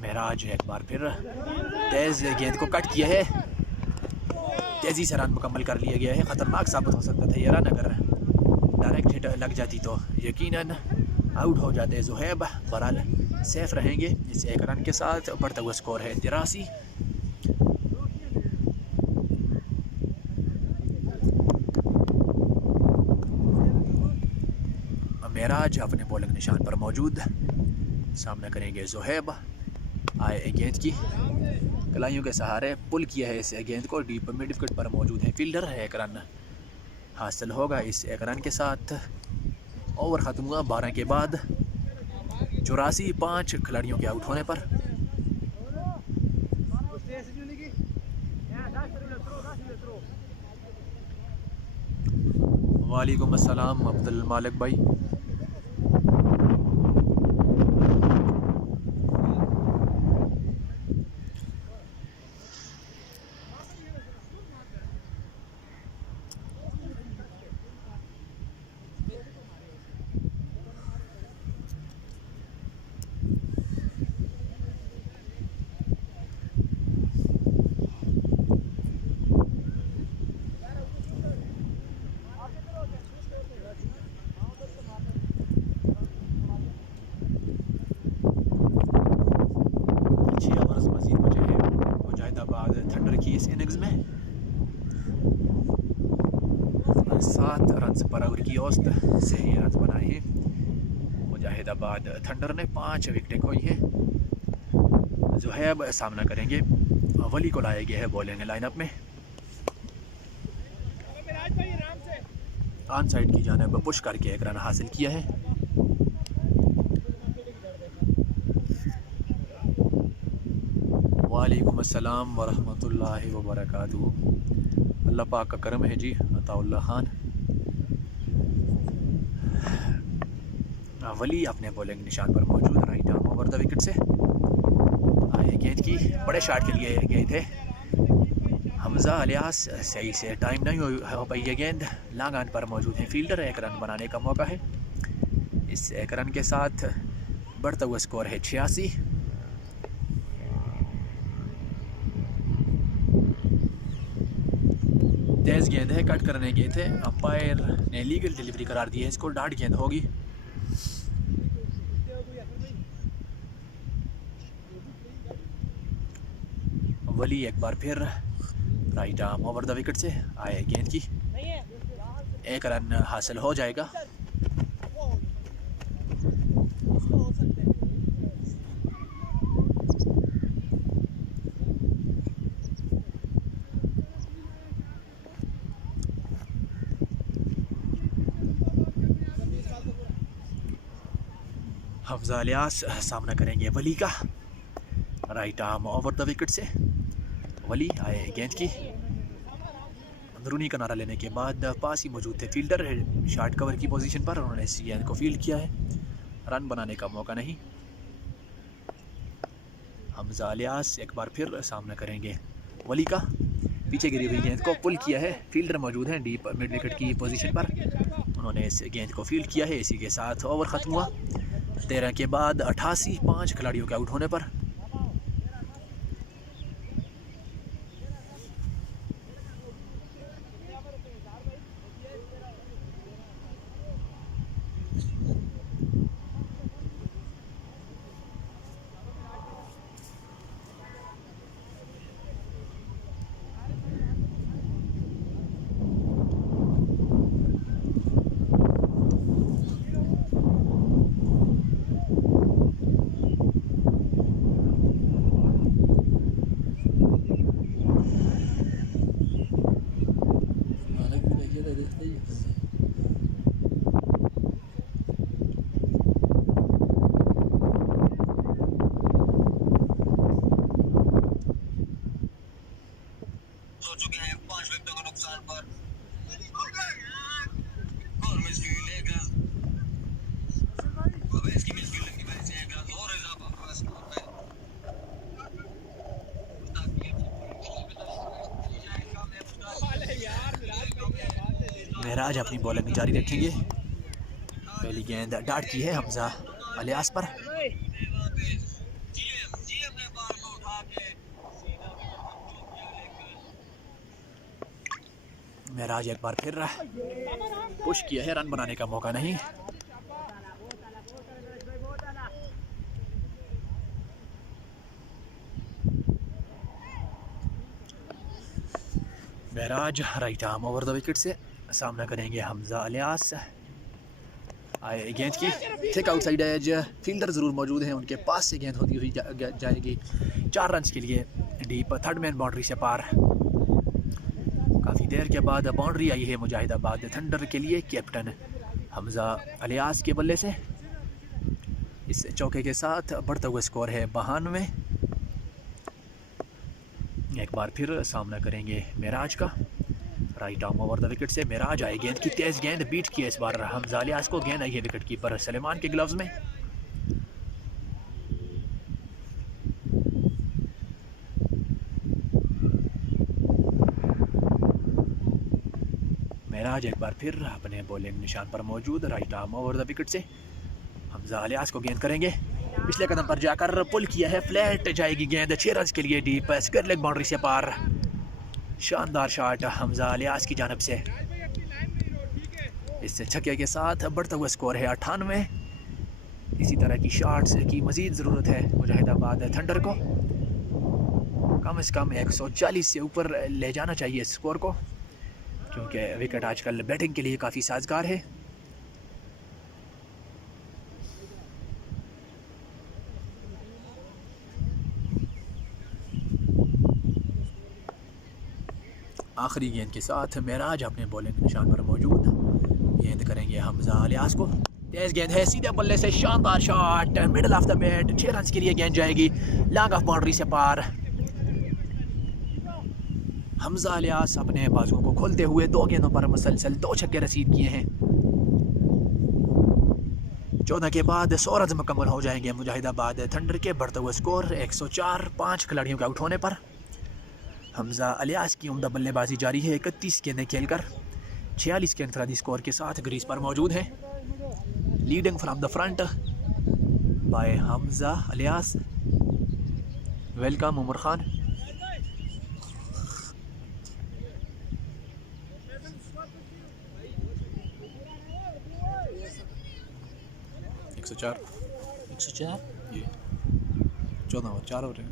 महराज एक बार फिर तेज गेंद को कट किया है, तेजी से रन मुकम्मल कर लिया गया है। खतरनाक साबित हो सकता था ये रन, अगर डायरेक्ट हिट लग जाती तो यकीनन आउट हो जाते ज़ुहैब। बहरहाल सेफ रहेंगे इस एक रन के साथ। बढ़ता हुआ स्कोर है 83। महराज अपने बॉलिंग निशान पर मौजूद, सामना करेंगे ज़ुहैब। आए गेंद की कलाइयों के सहारे पुल किया है इस गेंद को, डीप मिड विकेट पर मौजूद है फील्डर। एक रन हासिल होगा इस एक रन के साथ। ओवर ख़त्म हुआ 12 के बाद 84, 5 खिलाड़ियों के आउट होने पर। वालेकुम अस्सलाम अब्दुल मालिक भाई। थंडर की इस इनिंग्स में 7 रन पर ओवर की औसत से ये रन बनाए हैं मुजाहिदाबाद थंडर ने। 5 विकेटें खोई हैं। ज़ुहैब सामना करेंगे, वली को लाया गया है बॉलिंग लाइनअप में। ऑन साइड की जानिब पुश करके एक रन हासिल किया है। वालेकुम अस्सलाम वरहमतुल्लाहि वबरकातुहू। अल्लाह पाक का करम है जी, अताउल्ला खान। वली अपने बॉलिंग निशान पर मौजूद, right arm over the wicket से। आए गेंद की बड़े शॉट के लिए गए थे हमजा इलियास, सही से टाइम नहीं हो पाई है गेंद। लॉन्ग ऑन पर मौजूद है फील्डर, एक रन बनाने का मौका है। इस एक रन के साथ बढ़ता हुआ स्कोर है 86। तेज गेंद है, कट करने गए थे, अंपायर ने लीगल डिलीवरी करार दी है इसको, डार्ट गेंद होगी। वली एक बार फिर right arm over the wicket से। आए गेंद की एक रन हासिल हो जाएगा। हमजा इलियास सामना करेंगे वली का, right arm over the wicket से। वली आए गेंद की अंदरूनी किनारा लेने के बाद पास ही मौजूद थे फील्डर, शॉर्ट कवर की पोजीशन पर। उन्होंने इस गेंद को फील्ड किया है, रन बनाने का मौका नहीं। हमजा इलियास एक बार फिर सामना करेंगे वली का, पीछे गिरी हुई गेंद को पुल किया है, फील्डर मौजूद हैं डीप मिड विकेट की पोजीशन पर। उन्होंने इस गेंद को फील्ड किया है। इसी के साथ ओवर ख़त्म हुआ 13 के बाद 88, 5 खिलाड़ियों के आउट होने पर। हो चुके हैं 5 विकेटों के नुकसान पर। महराज अपनी बॉलिंग जारी रखेंगे। पहली गेंद डाट की है हमजा अलियास पर। महराज एक बार फिर पुश किया है, रन बनाने का मौका नहीं। Maharaj right arm over the wicket से सामना करेंगे हमजा अलियास। आए गेंद की थिक आउटसाइड एज, फील्डर ज़रूर मौजूद हैं, उनके पास से गेंद होती हुई जाएगी 4 रन के लिए डीप, थर्ड मैन बाउंड्री से पार। काफ़ी देर के बाद बाउंड्री आई है मुजाहिदाबाद थंडर के लिए कैप्टन हमजा अलियास के बल्ले से। इस चौके के साथ बढ़ता हुआ स्कोर है 92। एक बार फिर सामना करेंगे महराज का। Right arm over the wicket से महराज आए, गेंद की तेज गेंद बीट किया इस बार हमजा अलियास को। गेंद आई है विकेट कीपर सलेमान के ग्लव्स में। महराज एक बार फिर अपने बॉलिंग निशान पर मौजूद। Right arm over the wicket से हमजा अलियास को गेंद करेंगे। पिछले कदम पर जाकर पुल किया है, फ्लैट जाएगी गेंद 6 रन के लिए डीप, स्क्वायर लेग बाउंड्री से पार। शानदार शॉट हमजा अलियास की जानब से। इस छक्के के साथ बढ़ता हुआ स्कोर है 98। इसी तरह की शॉट्स की मज़ीद ज़रूरत है मुजाहिदाबाद थंडर को। कम से कम 140 से ऊपर ले जाना चाहिए स्कोर को, क्योंकि विकेट आजकल बैटिंग के लिए काफ़ी साजगार है। आखिरी गेंद के साथ महराज अपने बॉलिंग निशान पर मौजूद। गेंद करेंगे हमजा अलियास को, तेज गेंद है सीधे बल्ले से, शानदार shot middle of the bat, 6 run के लिए गेंद जाएगी लॉन्ग ऑफ बाउंड्री से पार। हमजा अलियास अपने बाजुओं को खोलते हुए 2 गेंदों पर मुसलसल 2 छक्के रसीद किए हैं। 14 के बाद 100 रन मुकम्मल हो जाएंगे मुजाहिदाबाद थंडर के। बढ़ता हुआ स्कोर 104, 5 खिलाड़ियों के आउट होने पर। हमजा अलियास की उम्दा बल्लेबाजी जारी है, 31 गेंदें खेलकर 46 के इनफरादी स्कोर के साथ क्रीज पर मौजूद है। Leading from the front by Hamza Aliyas. Welcome Umar Khan. चार 104 ये 14 ओवर 4 ओवर है।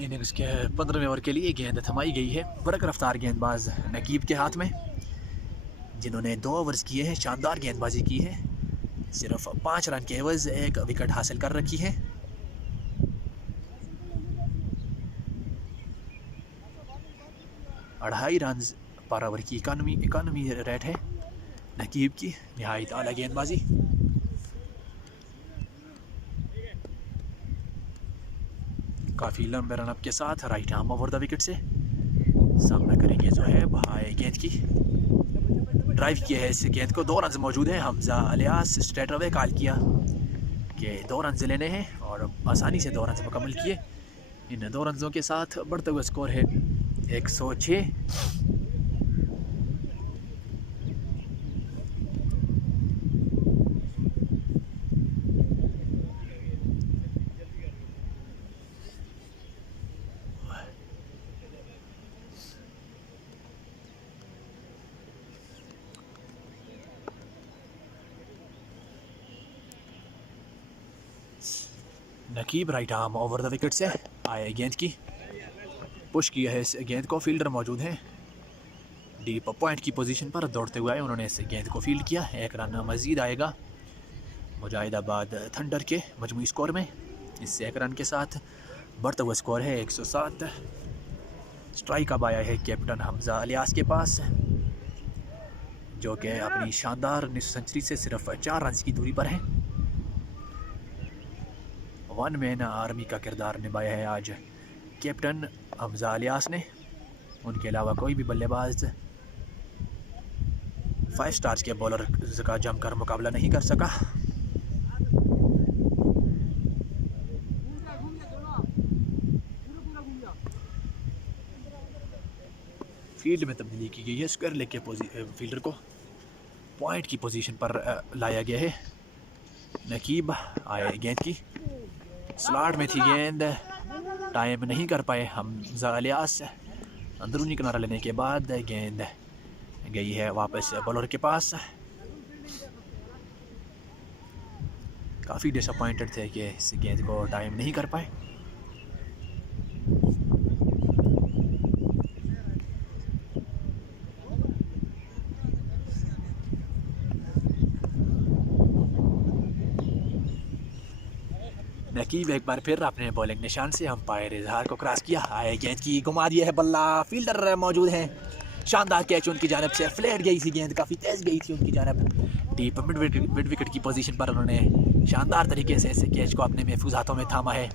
इनिंग्स के 15वें ओवर के लिए गेंद थमाई गई है बरक रफ्तार गेंदबाज नकीब के हाथ में, जिन्होंने 2 ओवर्स किए हैं। शानदार गेंदबाजी की है, सिर्फ 5 रन के एवज 1 विकेट हासिल कर रखी है। अढ़ाई रन पर ओवर की इकानमी रेट है नकीब की। नहायत आला गेंदबाजी। काफ़ी लंबे रनअप के साथ right arm over the wicket से सामना करेंगे जो है भाई गेंद की। ड्राइव किया है इस गेंद को, 2 रन मौजूद हैं। Hamza alias straight away call किया कि 2 रन लेने हैं और आसानी से 2 रन मुकम्मल किए। इन 2 रनों के साथ बढ़ता हुआ स्कोर है 106। Naqeeb right arm over the wicket से आए गेंद की, पुश किया है इस गेंद को। फील्डर मौजूद हैं डीप पॉइंट की पोजीशन पर, दौड़ते हुए आए, उन्होंने इस गेंद को फील्ड किया। 1 रन मजीद आएगा मुजाहिदाबाद थंडर के मजमूई स्कोर में। इस 1 रन के साथ बढ़ता हुआ स्कोर है 107। स्ट्राइक अब आया है कैप्टन हमजा अलियास के पास, जो कि अपनी शानदार सेंचुरी से सिर्फ 4 रन की दूरी पर है। 1 मैन आर्मी का किरदार निभाया है आज कैप्टन हमजा अलियास ने। उनके अलावा कोई भी बल्लेबाज 5 स्टार्स के बॉलर का जमकर मुकाबला नहीं कर सका। फील्ड में तब्दीली की गई है, स्क्वायर लेग के फील्डर को पॉइंट की पोजीशन पर लाया गया है। नकीब आए गेंद की, स्लॉट में थी गेंद, टाइम नहीं कर पाए हमजा अलियास। अंदरूनी किनारा लेने के बाद गेंद गई है वापस बॉलर के पास। काफ़ी डिसअपॉइंटेड थे कि इस गेंद को टाइम नहीं कर पाए। नकीब एक बार फिर अपने बॉलिंग निशान से अंपायर इजहार को क्रॉस किया। आए गेंद की, घुमा दिया है बल्ला, फील्डर मौजूद हैं। शानदार कैच उनकी जानब से, फ्लेट गई थी गेंद, काफ़ी तेज़ गई थी उनकी जानब। डीप मिड विकेट की पोजीशन पर उन्होंने शानदार तरीके से इस कैच को अपने महफूज हाथों में थामा है।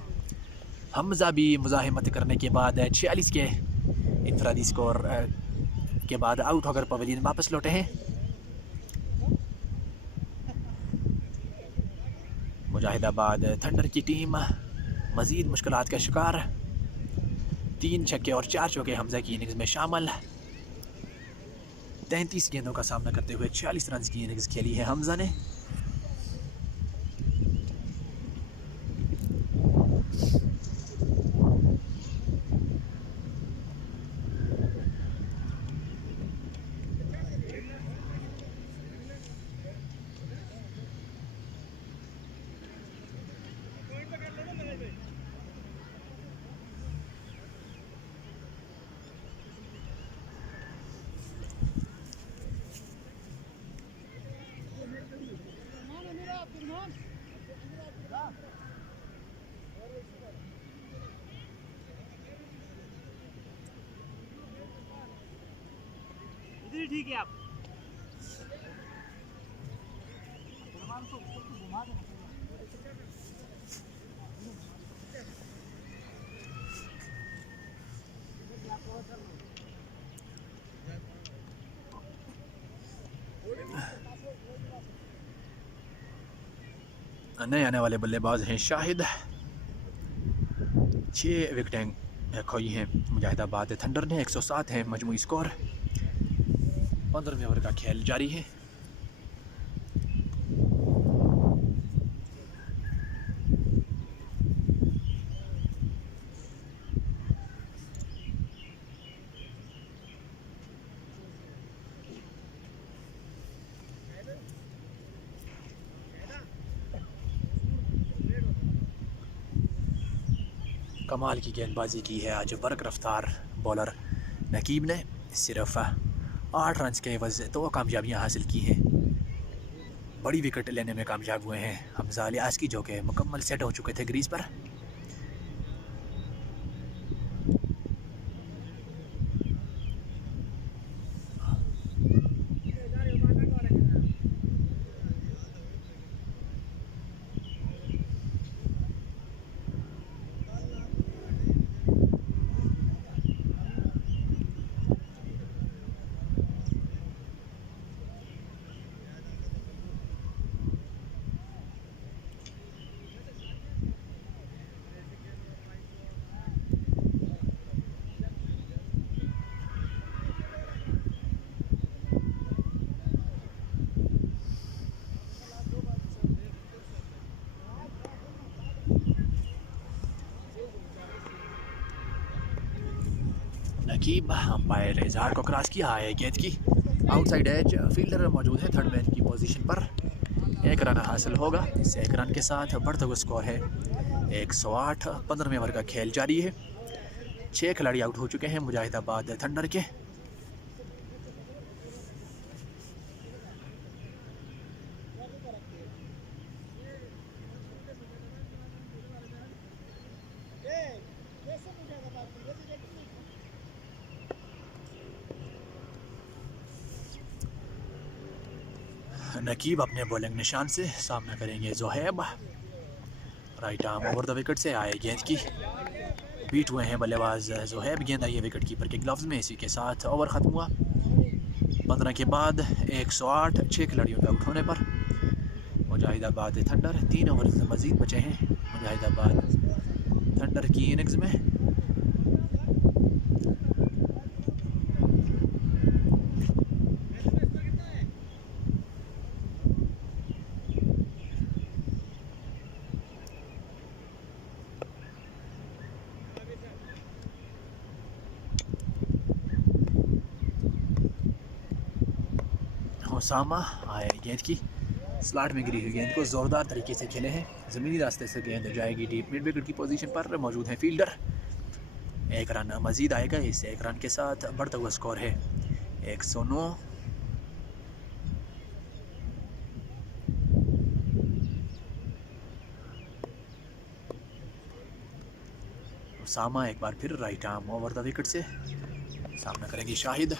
हमजा भी मुज़ाहिमत करने के बाद 46 के इनफरादी स्कोर के बाद आउट होकर पवेलियन वापस लौटे हैं। मुजाहिदाबाद थंडर की टीम मज़ीद मुश्किलात का शिकार। 3 छक्के और 4 चौके हमजा की इनिंग्स में शामिल। 33 गेंदों का सामना करते हुए 46 रन की इनिंग्स खेली है हमजा ने। ठीक है आप नए आने वाले बल्लेबाज हैं शाहिद। 6 विकेटें खोई हैं मुजाहिदाबाद थंडर ने। 107 है मजमूई स्कोर। 15वें ओवर का खेल जारी है। कमाल की गेंदबाजी की है आज बरक रफ्तार बॉलर नकीब ने। सिर्फ 8 रन के एवज 2 कामयाबियाँ हासिल की हैं। बड़ी विकेट लेने में कामयाब हुए हैं हमजा अलियास की, जो कि मुकम्मल सेट हो चुके थे क्रीज पर। नकीब अंपायर इजहार को क्रॉस किया है गेंद की आउटसाइड एज। फील्डर मौजूद है थर्ड मैन की पोजीशन पर। 1 रन हासिल होगा। इस 1 रन के साथ बढ़ता हुआ स्कोर है 108। 15वें ओवर का खेल जारी है। 6 खिलाड़ी आउट हो चुके हैं मुजाहिदाबाद थंडर के। नकीब अपने बॉलिंग निशान से सामना करेंगे Zoheb. Right arm over the wicket से आए गेंद की। बीट हुए हैं बल्लेबाज जोहेब। गेंद आई है विकेट कीपर के ग्लव्स में। इसी के साथ ओवर ख़त्म हुआ। 15 के बाद 108। 6 खिलाड़ियों के आउट होने पर मुजाहिदाबाद थंडर 3 ओवर मज़ीद बचे हैं मुजाहिदाबाद थंडर की इनिंग्स में। ओसामा आए गेंद की। स्लॉट में गिरी हुई गेंद को ज़ोरदार तरीके से खेले हैं। ज़मीनी रास्ते से गेंद जाएगी डीप मिड विकेट की पोजीशन पर मौजूद है फील्डर। 1 रन मज़ीद आएगा। इस 1 रन के साथ बढ़ता हुआ स्कोर है 109। ओसामा एक बार फिर right arm over the wicket से सामना करेंगे शाहिद।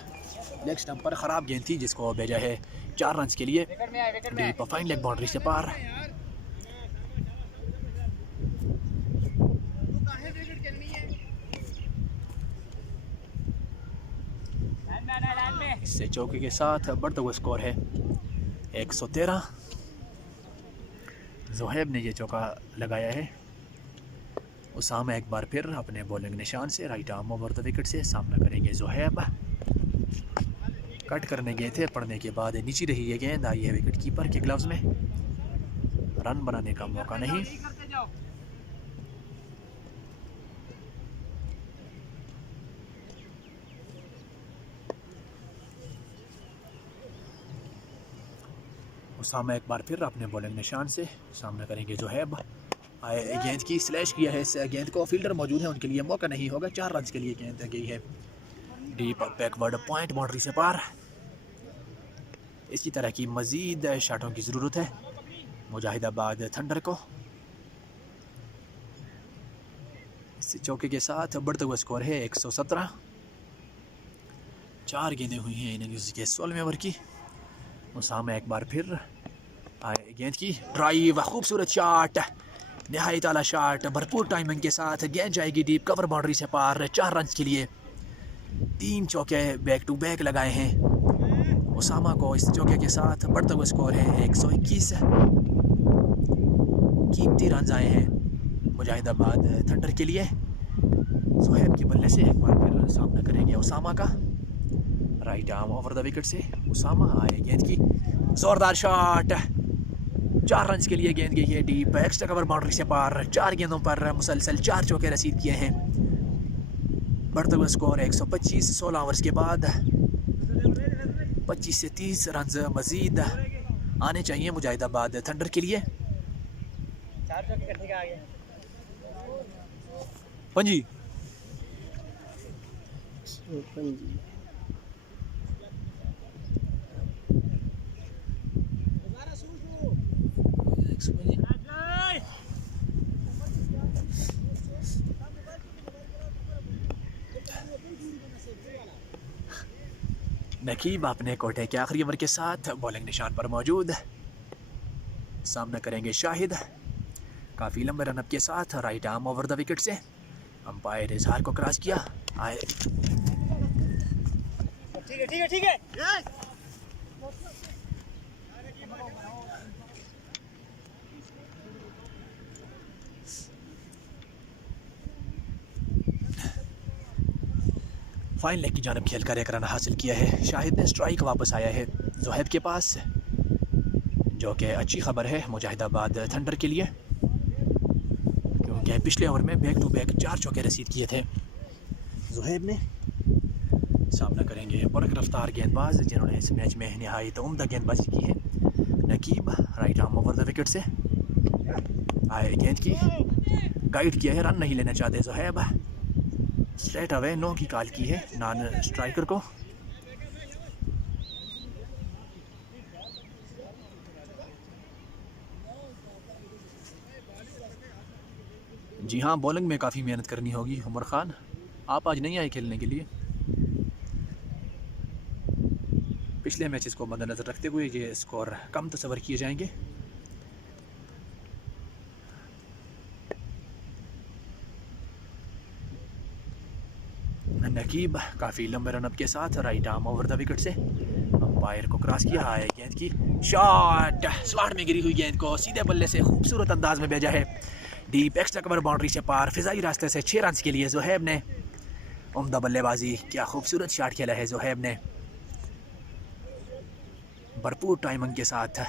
लेग स्टंप पर ख़राब गेंद थी जिसको भेजा है 4 रन के लिए। डीप फाइन लेग बाउंड्री से पार। इससे चौके के साथ बढ़ता हुआ स्कोर है 113। जोहेब ने ये चौका लगाया है। उसामा एक बार फिर अपने बॉलिंग निशान से right arm over the wicket से सामना करेंगे जोहेब। कट करने गए थे, पड़ने के बाद नीचे रही ये गेंद आई है विकेट कीपर के ग्लव्स में। रन बनाने का मौका नहीं। उसामा एक बार फिर अपने बॉलिंग निशान से सामना करेंगे जोहेब। आए गेंद की स्लैश किया है इस गेंद को। फील्डर मौजूद है, उनके लिए मौका नहीं होगा। 4 रन के लिए गेंद गई है डीप बैकवर्ड पॉइंट बाउंड्री से पार। इसी तरह की मज़ीद शॉटों की ज़रूरत है मुजाहिदाबाद थंडर को। इस चौके के साथ बढ़ता हुआ स्कोर है 117। 4 गेंदें हुई हैं इनिंग्स के 16वें ओवर की। उसामा एक बार फिर आए गेंद की ड्राइव। खूबसूरत शॉट, नहायत आला शॉट, भरपूर टाइमिंग के साथ गेंद जाएगी डीप कवर बाउंड्री से पार। 4 रन के लिए 3 चौके बैक टू बैक लगाए हैं उसामा को। इस चौके के साथ बढ़ता हुआ स्कोर है 121। कीमती रन आए हैं मुजाहिदाबाद थंडर के लिए। जोहेब के बल्ले से एक बार फिर सामना करेंगे उसामा का। Right arm over the wicket से उसामा आए गेंद की। ज़ोरदार शॉट, 4 रन के लिए गेंद गई है डीप एक्स्ट्रा कवर बाउंड्री से पार। 4 गेंदों पर मुसलसल 4 चौके रसीद किए हैं। बढ़ता हुआ स्कोर 125। 16 ओवर्स के बाद 25 से 30 रन मज़ीद आने चाहिए मुजाहिदाबाद थंडर के लिए। 4 चौके इकट्ठे आ गए। पंजी नकीब अपने कोटे के आखिरी ओवर के साथ बॉलिंग निशान पर मौजूद। सामना करेंगे शाहिद। काफ़ी लंबे रनअप के साथ right arm over the wicket से अंपायर इजहार को क्रॉस किया। आए ठीक है। फाइन लेग की जानब खेलकर 1 रन हासिल किया है शाहिद ने। स्ट्राइक वापस आया है जोहेब के पास, जो कि अच्छी खबर है मुजाहिदाबाद थंडर के लिए, क्योंकि पिछले ओवर में बैक टू बैक 4 चौके रसीद किए थे जोहेब ने। सामना करेंगे बरक रफ्तार गेंदबाज जिन्होंने इस मैच में नहायत उम्दा गेंदबाजी की है। Naqeeb right arm over the wicket से आए गेंद की गाइड किया है, रन नहीं लेना चाहते ज़ोहैब, स्ट्रेट अवे नो की कॉल की है नॉन स्ट्राइकर को। जी हाँ, बॉलिंग में काफ़ी मेहनत करनी होगी। उमर खान आप आज नहीं आए खेलने के लिए। पिछले मैचेस को मद्देनज़र रखते हुए ये स्कोर कम तस्वर किए जाएंगे। नकीब काफ़ी लंबे रनअप के साथ right arm over the wicket से अंपायर को क्रॉस किया है, गेंद की शॉट स्लॉट में गिरी हुई गेंद को सीधे बल्ले से खूबसूरत अंदाज में भेजा है डीप एक्स्ट्रा कवर बाउंड्री से पार, फिजाई रास्ते से 6 रन के लिए ज़ोहैब ने उम्दा बल्लेबाजी, क्या खूबसूरत शॉट खेला है ज़ोहैब ने, भरपूर टाइमिंग के साथ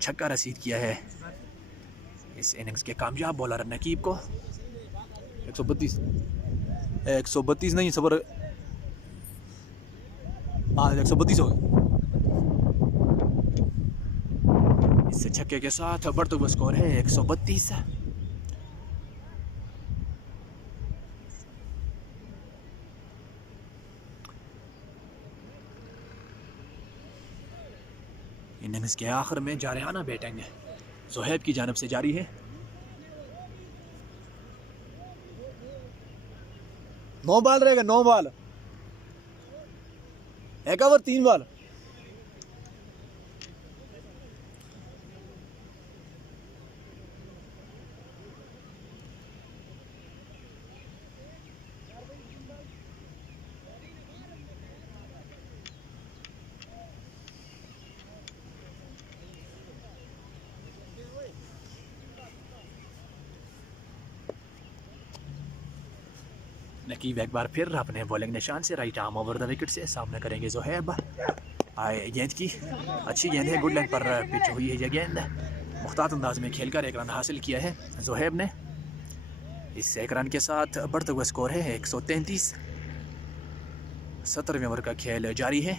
छक्का रसीद किया है इस इनिंग्स के कामयाब बॉलर नकीब को। 132 नहीं सबर, हाँ 132 हो गए। इससे छक्के के साथ बढ़ते हुए स्कोर है 132। इनिंग्स के आखिर में जारहाना बैटिंग ज़ोहैब की जानिब से जारी है। 9 बॉल रहेगा, 9 बॉल, 1 ओवर 3 बॉल। नकीब एक बार फिर अपने बॉलिंग निशान से right arm over the wicket से सामना करेंगे ज़ोहैब। आए गेंद की अच्छी गेंद है, गुड लेंथ पर पिच हुई है ये गेंद, मुख्तात अंदाज में खेलकर 1 रन हासिल किया है ज़ोहैब ने। इस 1 रन के साथ बढ़ते हुए स्कोर है 133। 17वें ओवर का खेल जारी है।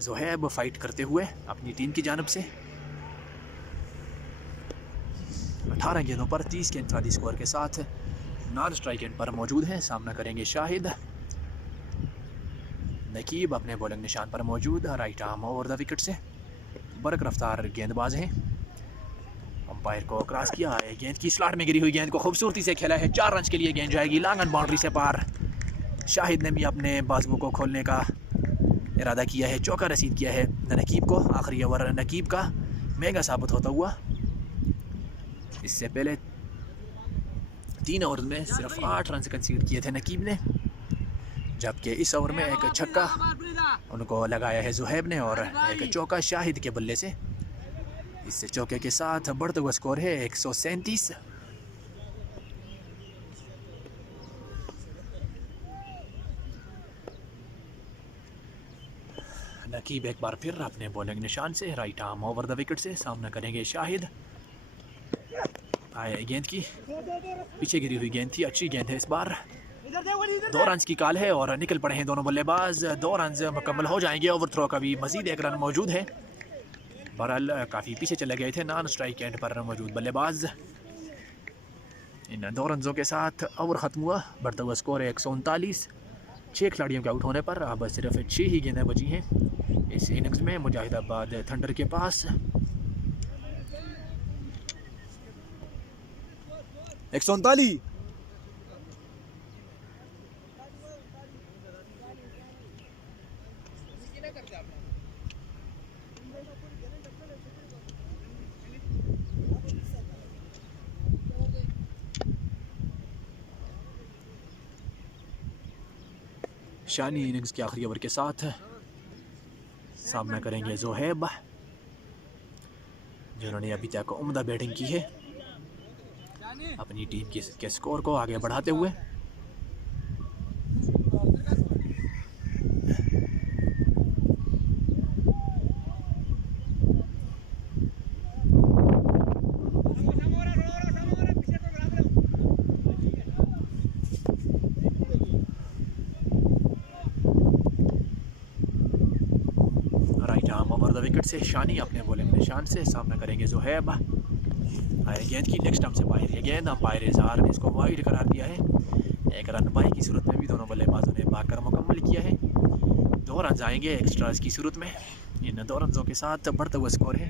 ज़ोहैब फाइट करते हुए अपनी टीम की जानिब से 18 गेंदों पर 30 के इंफरादी स्कोर के साथ नॉन स्ट्राइक एंड पर मौजूद हैं। सामना करेंगे शाहिद। नकीब अपने बॉलिंग निशान पर मौजूद right arm over the wicket से बरक रफ्तार गेंदबाज हैं। अंपायर को क्रॉस किया है, गेंद की स्लॉट में गिरी हुई गेंद को खूबसूरती से खेला है, 4 रन के लिए गेंद जाएगी लॉन्ग ऑन बाउंड्री से पार। शाहिद ने भी अपने बाजुओं को खोलने का इरादा किया है, चौका रसीद किया है नकीब को। आखिरी ओवर नकीब का महंगा साबित होता हुआ। इससे पहले 3 ओवर में सिर्फ 8 रन कंसीड किए थे नकीब ने, जबकि इस ओवर में एक छक्का उनको लगाया है ज़ोहैब ने और एक चौका शाहिद के बल्ले से। इससे चौके के साथ बढ़ते हुआ स्कोर है 137। नकीब एक बार फिर अपने बॉलिंग निशान से right arm over the wicket से सामना करेंगे शाहिद। आए गेंद की पीछे गिरी हुई गेंद थी, अच्छी गेंद है इस बार। 2 रन की कॉल है और निकल पड़े हैं दोनों बल्लेबाज। 2 रन मुकम्मल हो जाएंगे। ओवर थ्रो का भी मजीद 1 रन मौजूद है। बहरहाल काफ़ी पीछे चले गए थे नॉन स्ट्राइक एंड पर मौजूद बल्लेबाज। इन 2 रनों के साथ ओवर ख़त्म हुआ। बढ़ता हुआ स्कोर है 139। 6 खिलाड़ियों के आउट होने पर अब सिर्फ 6 ही गेंदें बची हैं इस इनिंग्स में मुजाहिदाबाद थंडर के पास। 139। शानी इनिंग्स के आखिरी ओवर के साथ सामना करेंगे ज़ोहैब, जिन्होंने अभी तक उम्दा बैटिंग की है अपनी टीम के स्कोर को आगे बढ़ाते हुए। से शानी अपने बॉलिंग निशान से सामना करेंगे जोहेब। आए गेंद की नेक्स्ट टाइम से बाहर ये गेंद अंपायर इजहार ने इसको वाइड करार दिया है। एक रन पाई की सूरत में भी दोनों बल्लेबाजों ने भागकर मुकम्मल किया है। 2 रन आएंगे एक्स्ट्राज की सूरत में। इन 2 रनों के साथ बढ़ता हुआ स्कोर है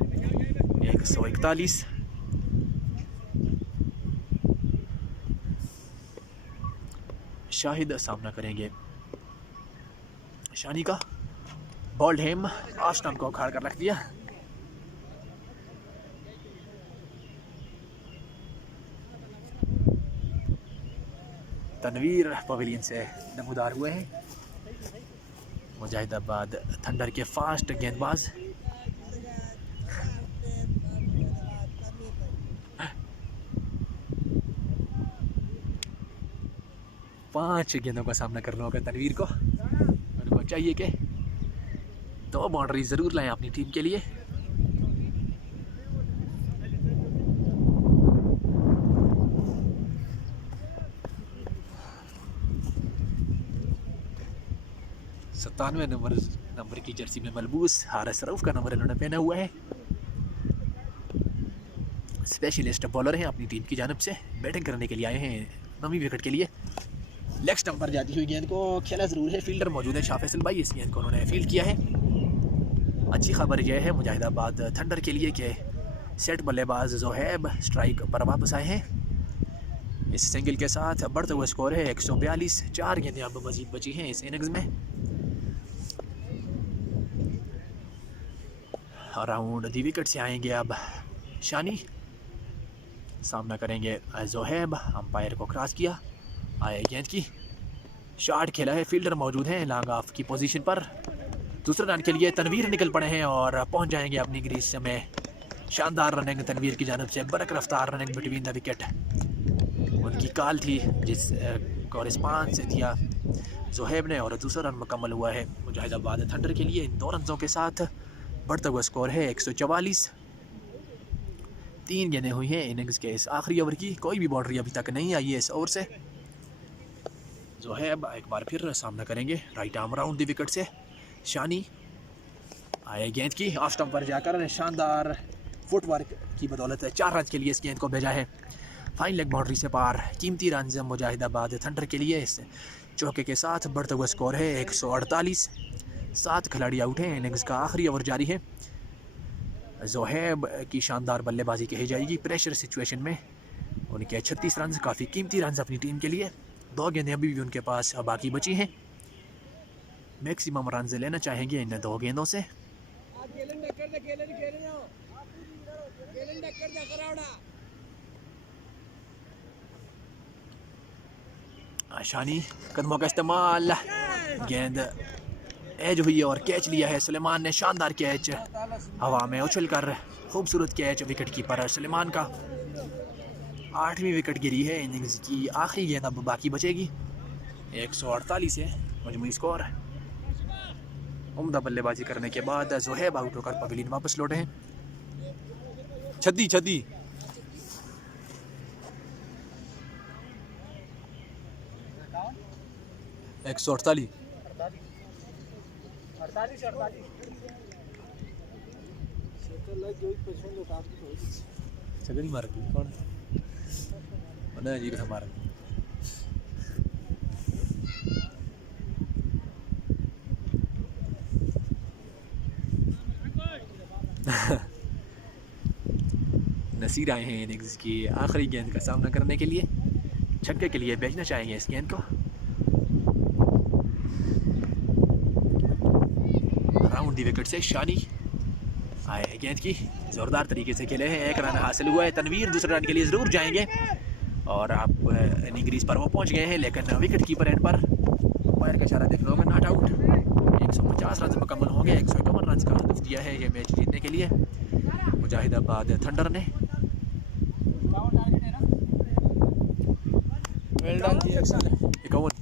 141। शाहिद सामना करेंगे शानी का। बॉल्ड हेम आस्टम को उखाड़ कर रख दिया। तनवीर पवेलियन से नमूदार हुए हैं। मुजाहिदाबाद थंडर के फास्ट गेंदबाज। पांच गेंदों का सामना करना होगा तनवीर को। उनको चाहिए कि 2 बाउंड्री ज़रूर लाएं अपनी टीम के लिए। सत्तानवे नंबर की जर्सी में मलबूस हारिस रऊफ का नंबर इन्होंने पहना हुआ है। स्पेशलिस्ट बॉलर हैं अपनी टीम की जानिब से। बैटिंग करने के लिए आए हैं 9वीं विकेट के लिए। लेग स्टंप पर जाती हुई गेंद को खेला ज़रूर है। फील्डर मौजूद है शाह फैसल भाई। इस गेंद को उन्होंने फील्ड किया है। अच्छी खबर यह है मुजाहिदाबाद थंडर के लिए कि सेट बल्लेबाज जोहेब स्ट्राइक पर वापस आए हैं। इस सिंगल के साथ बढ़ता हुआ स्कोर है 142। 4 गेंदें अब मजीद बची हैं इस इनिंग्स में। अराउंड दी विकेट से आएंगे अब शानी। सामना करेंगे जोहेब। अंपायर को क्रॉस किया। आए गेंद की शॉट खेला है। फील्डर मौजूद हैं लॉन्ग ऑफ की पोजीशन पर। दूसरे रन के लिए तनवीर निकल पड़े हैं और पहुंच जाएंगे अपनी ग्रीस में। शानदार रनिंग तनवीर की जानब से। बरक रफ्तार रनिंग बिटवीन द विकेट उनकी कॉल थी जिस को रिस्पांस दिया जोहेब ने और दूसरा रन मुकम्मल हुआ है मुजाहिदाबाद थंडर के लिए। इन 2 रनों के साथ बढ़ता हुआ स्कोर है 144। 3 गेंदें हुई हैं इनिंग्स के इस आखिरी ओवर की। कोई भी बाउंड्री अभी तक नहीं आई है इस ओवर से। जोहेब एक बार फिर सामना करेंगे राइट आर्म राउंड दी विकेट से। शानी आए गेंद की ऑफ स्टंप पर जाकर शानदार फुटवर्क की बदौलत 4 रन के लिए इस गेंद को भेजा है। फाइन लेग बाउंड्री से पार। कीमती रन मुजाहिदाबाद थंडर के लिए। इस चौके के साथ बढ़ता हुआ स्कोर है 148। 7 खिलाड़ी आउट हैं। इनिंग्स का आखिरी ओवर जारी है। जोहेब की शानदार बल्लेबाजी कही जाएगी प्रेशर सिचुएशन में। उनके 36 रन काफ़ी कीमती रन अपनी टीम के लिए। 2 गेंदें अभी भी उनके पास बाकी बची हैं। मैक्सिमम रन लेना चाहेंगे इन 2 गेंदों से। शानी कदमों का इस्तेमाल। गेंद एज हुई और कैच लिया है सुलेमान ने। शानदार कैच हवा में उछल कर खूबसूरत कैच विकेट कीपर सुलेमान का। 8वीं विकेट गिरी है। इनिंग्स की आखिरी गेंद अब बाकी बचेगी। 148 है मजमूई स्कोर। उम्दा बल्लेबाजी करने के बाद जोहेब आउट होकर पवेलियन वापस लौटे हैं। छद्दी 148 सगळी मारली कोण नाही जी कसं मारली नसीर आए हैं इनिंग्स की आखिरी गेंद का सामना करने के लिए। छक्के के लिए भेजना चाहेंगे इस गेंद को। राउंड दी विकेट से शानी आए गेंद की ज़ोरदार तरीके से खेले हैं। 1 रन हासिल हुआ है। तनवीर दूसरे रन के लिए ज़रूर जाएंगे और आप इनिंग्स पर वो पहुंच गए हैं लेकिन विकेट कीपर एंड पर पैर का इशारा देखना होगा। Not out. 150 रन मुकम्मल होंगे। 151 रन का हदफ दिया है ये मैच जीतने के लिए मुजाहिदाबाद थंडर ने। 51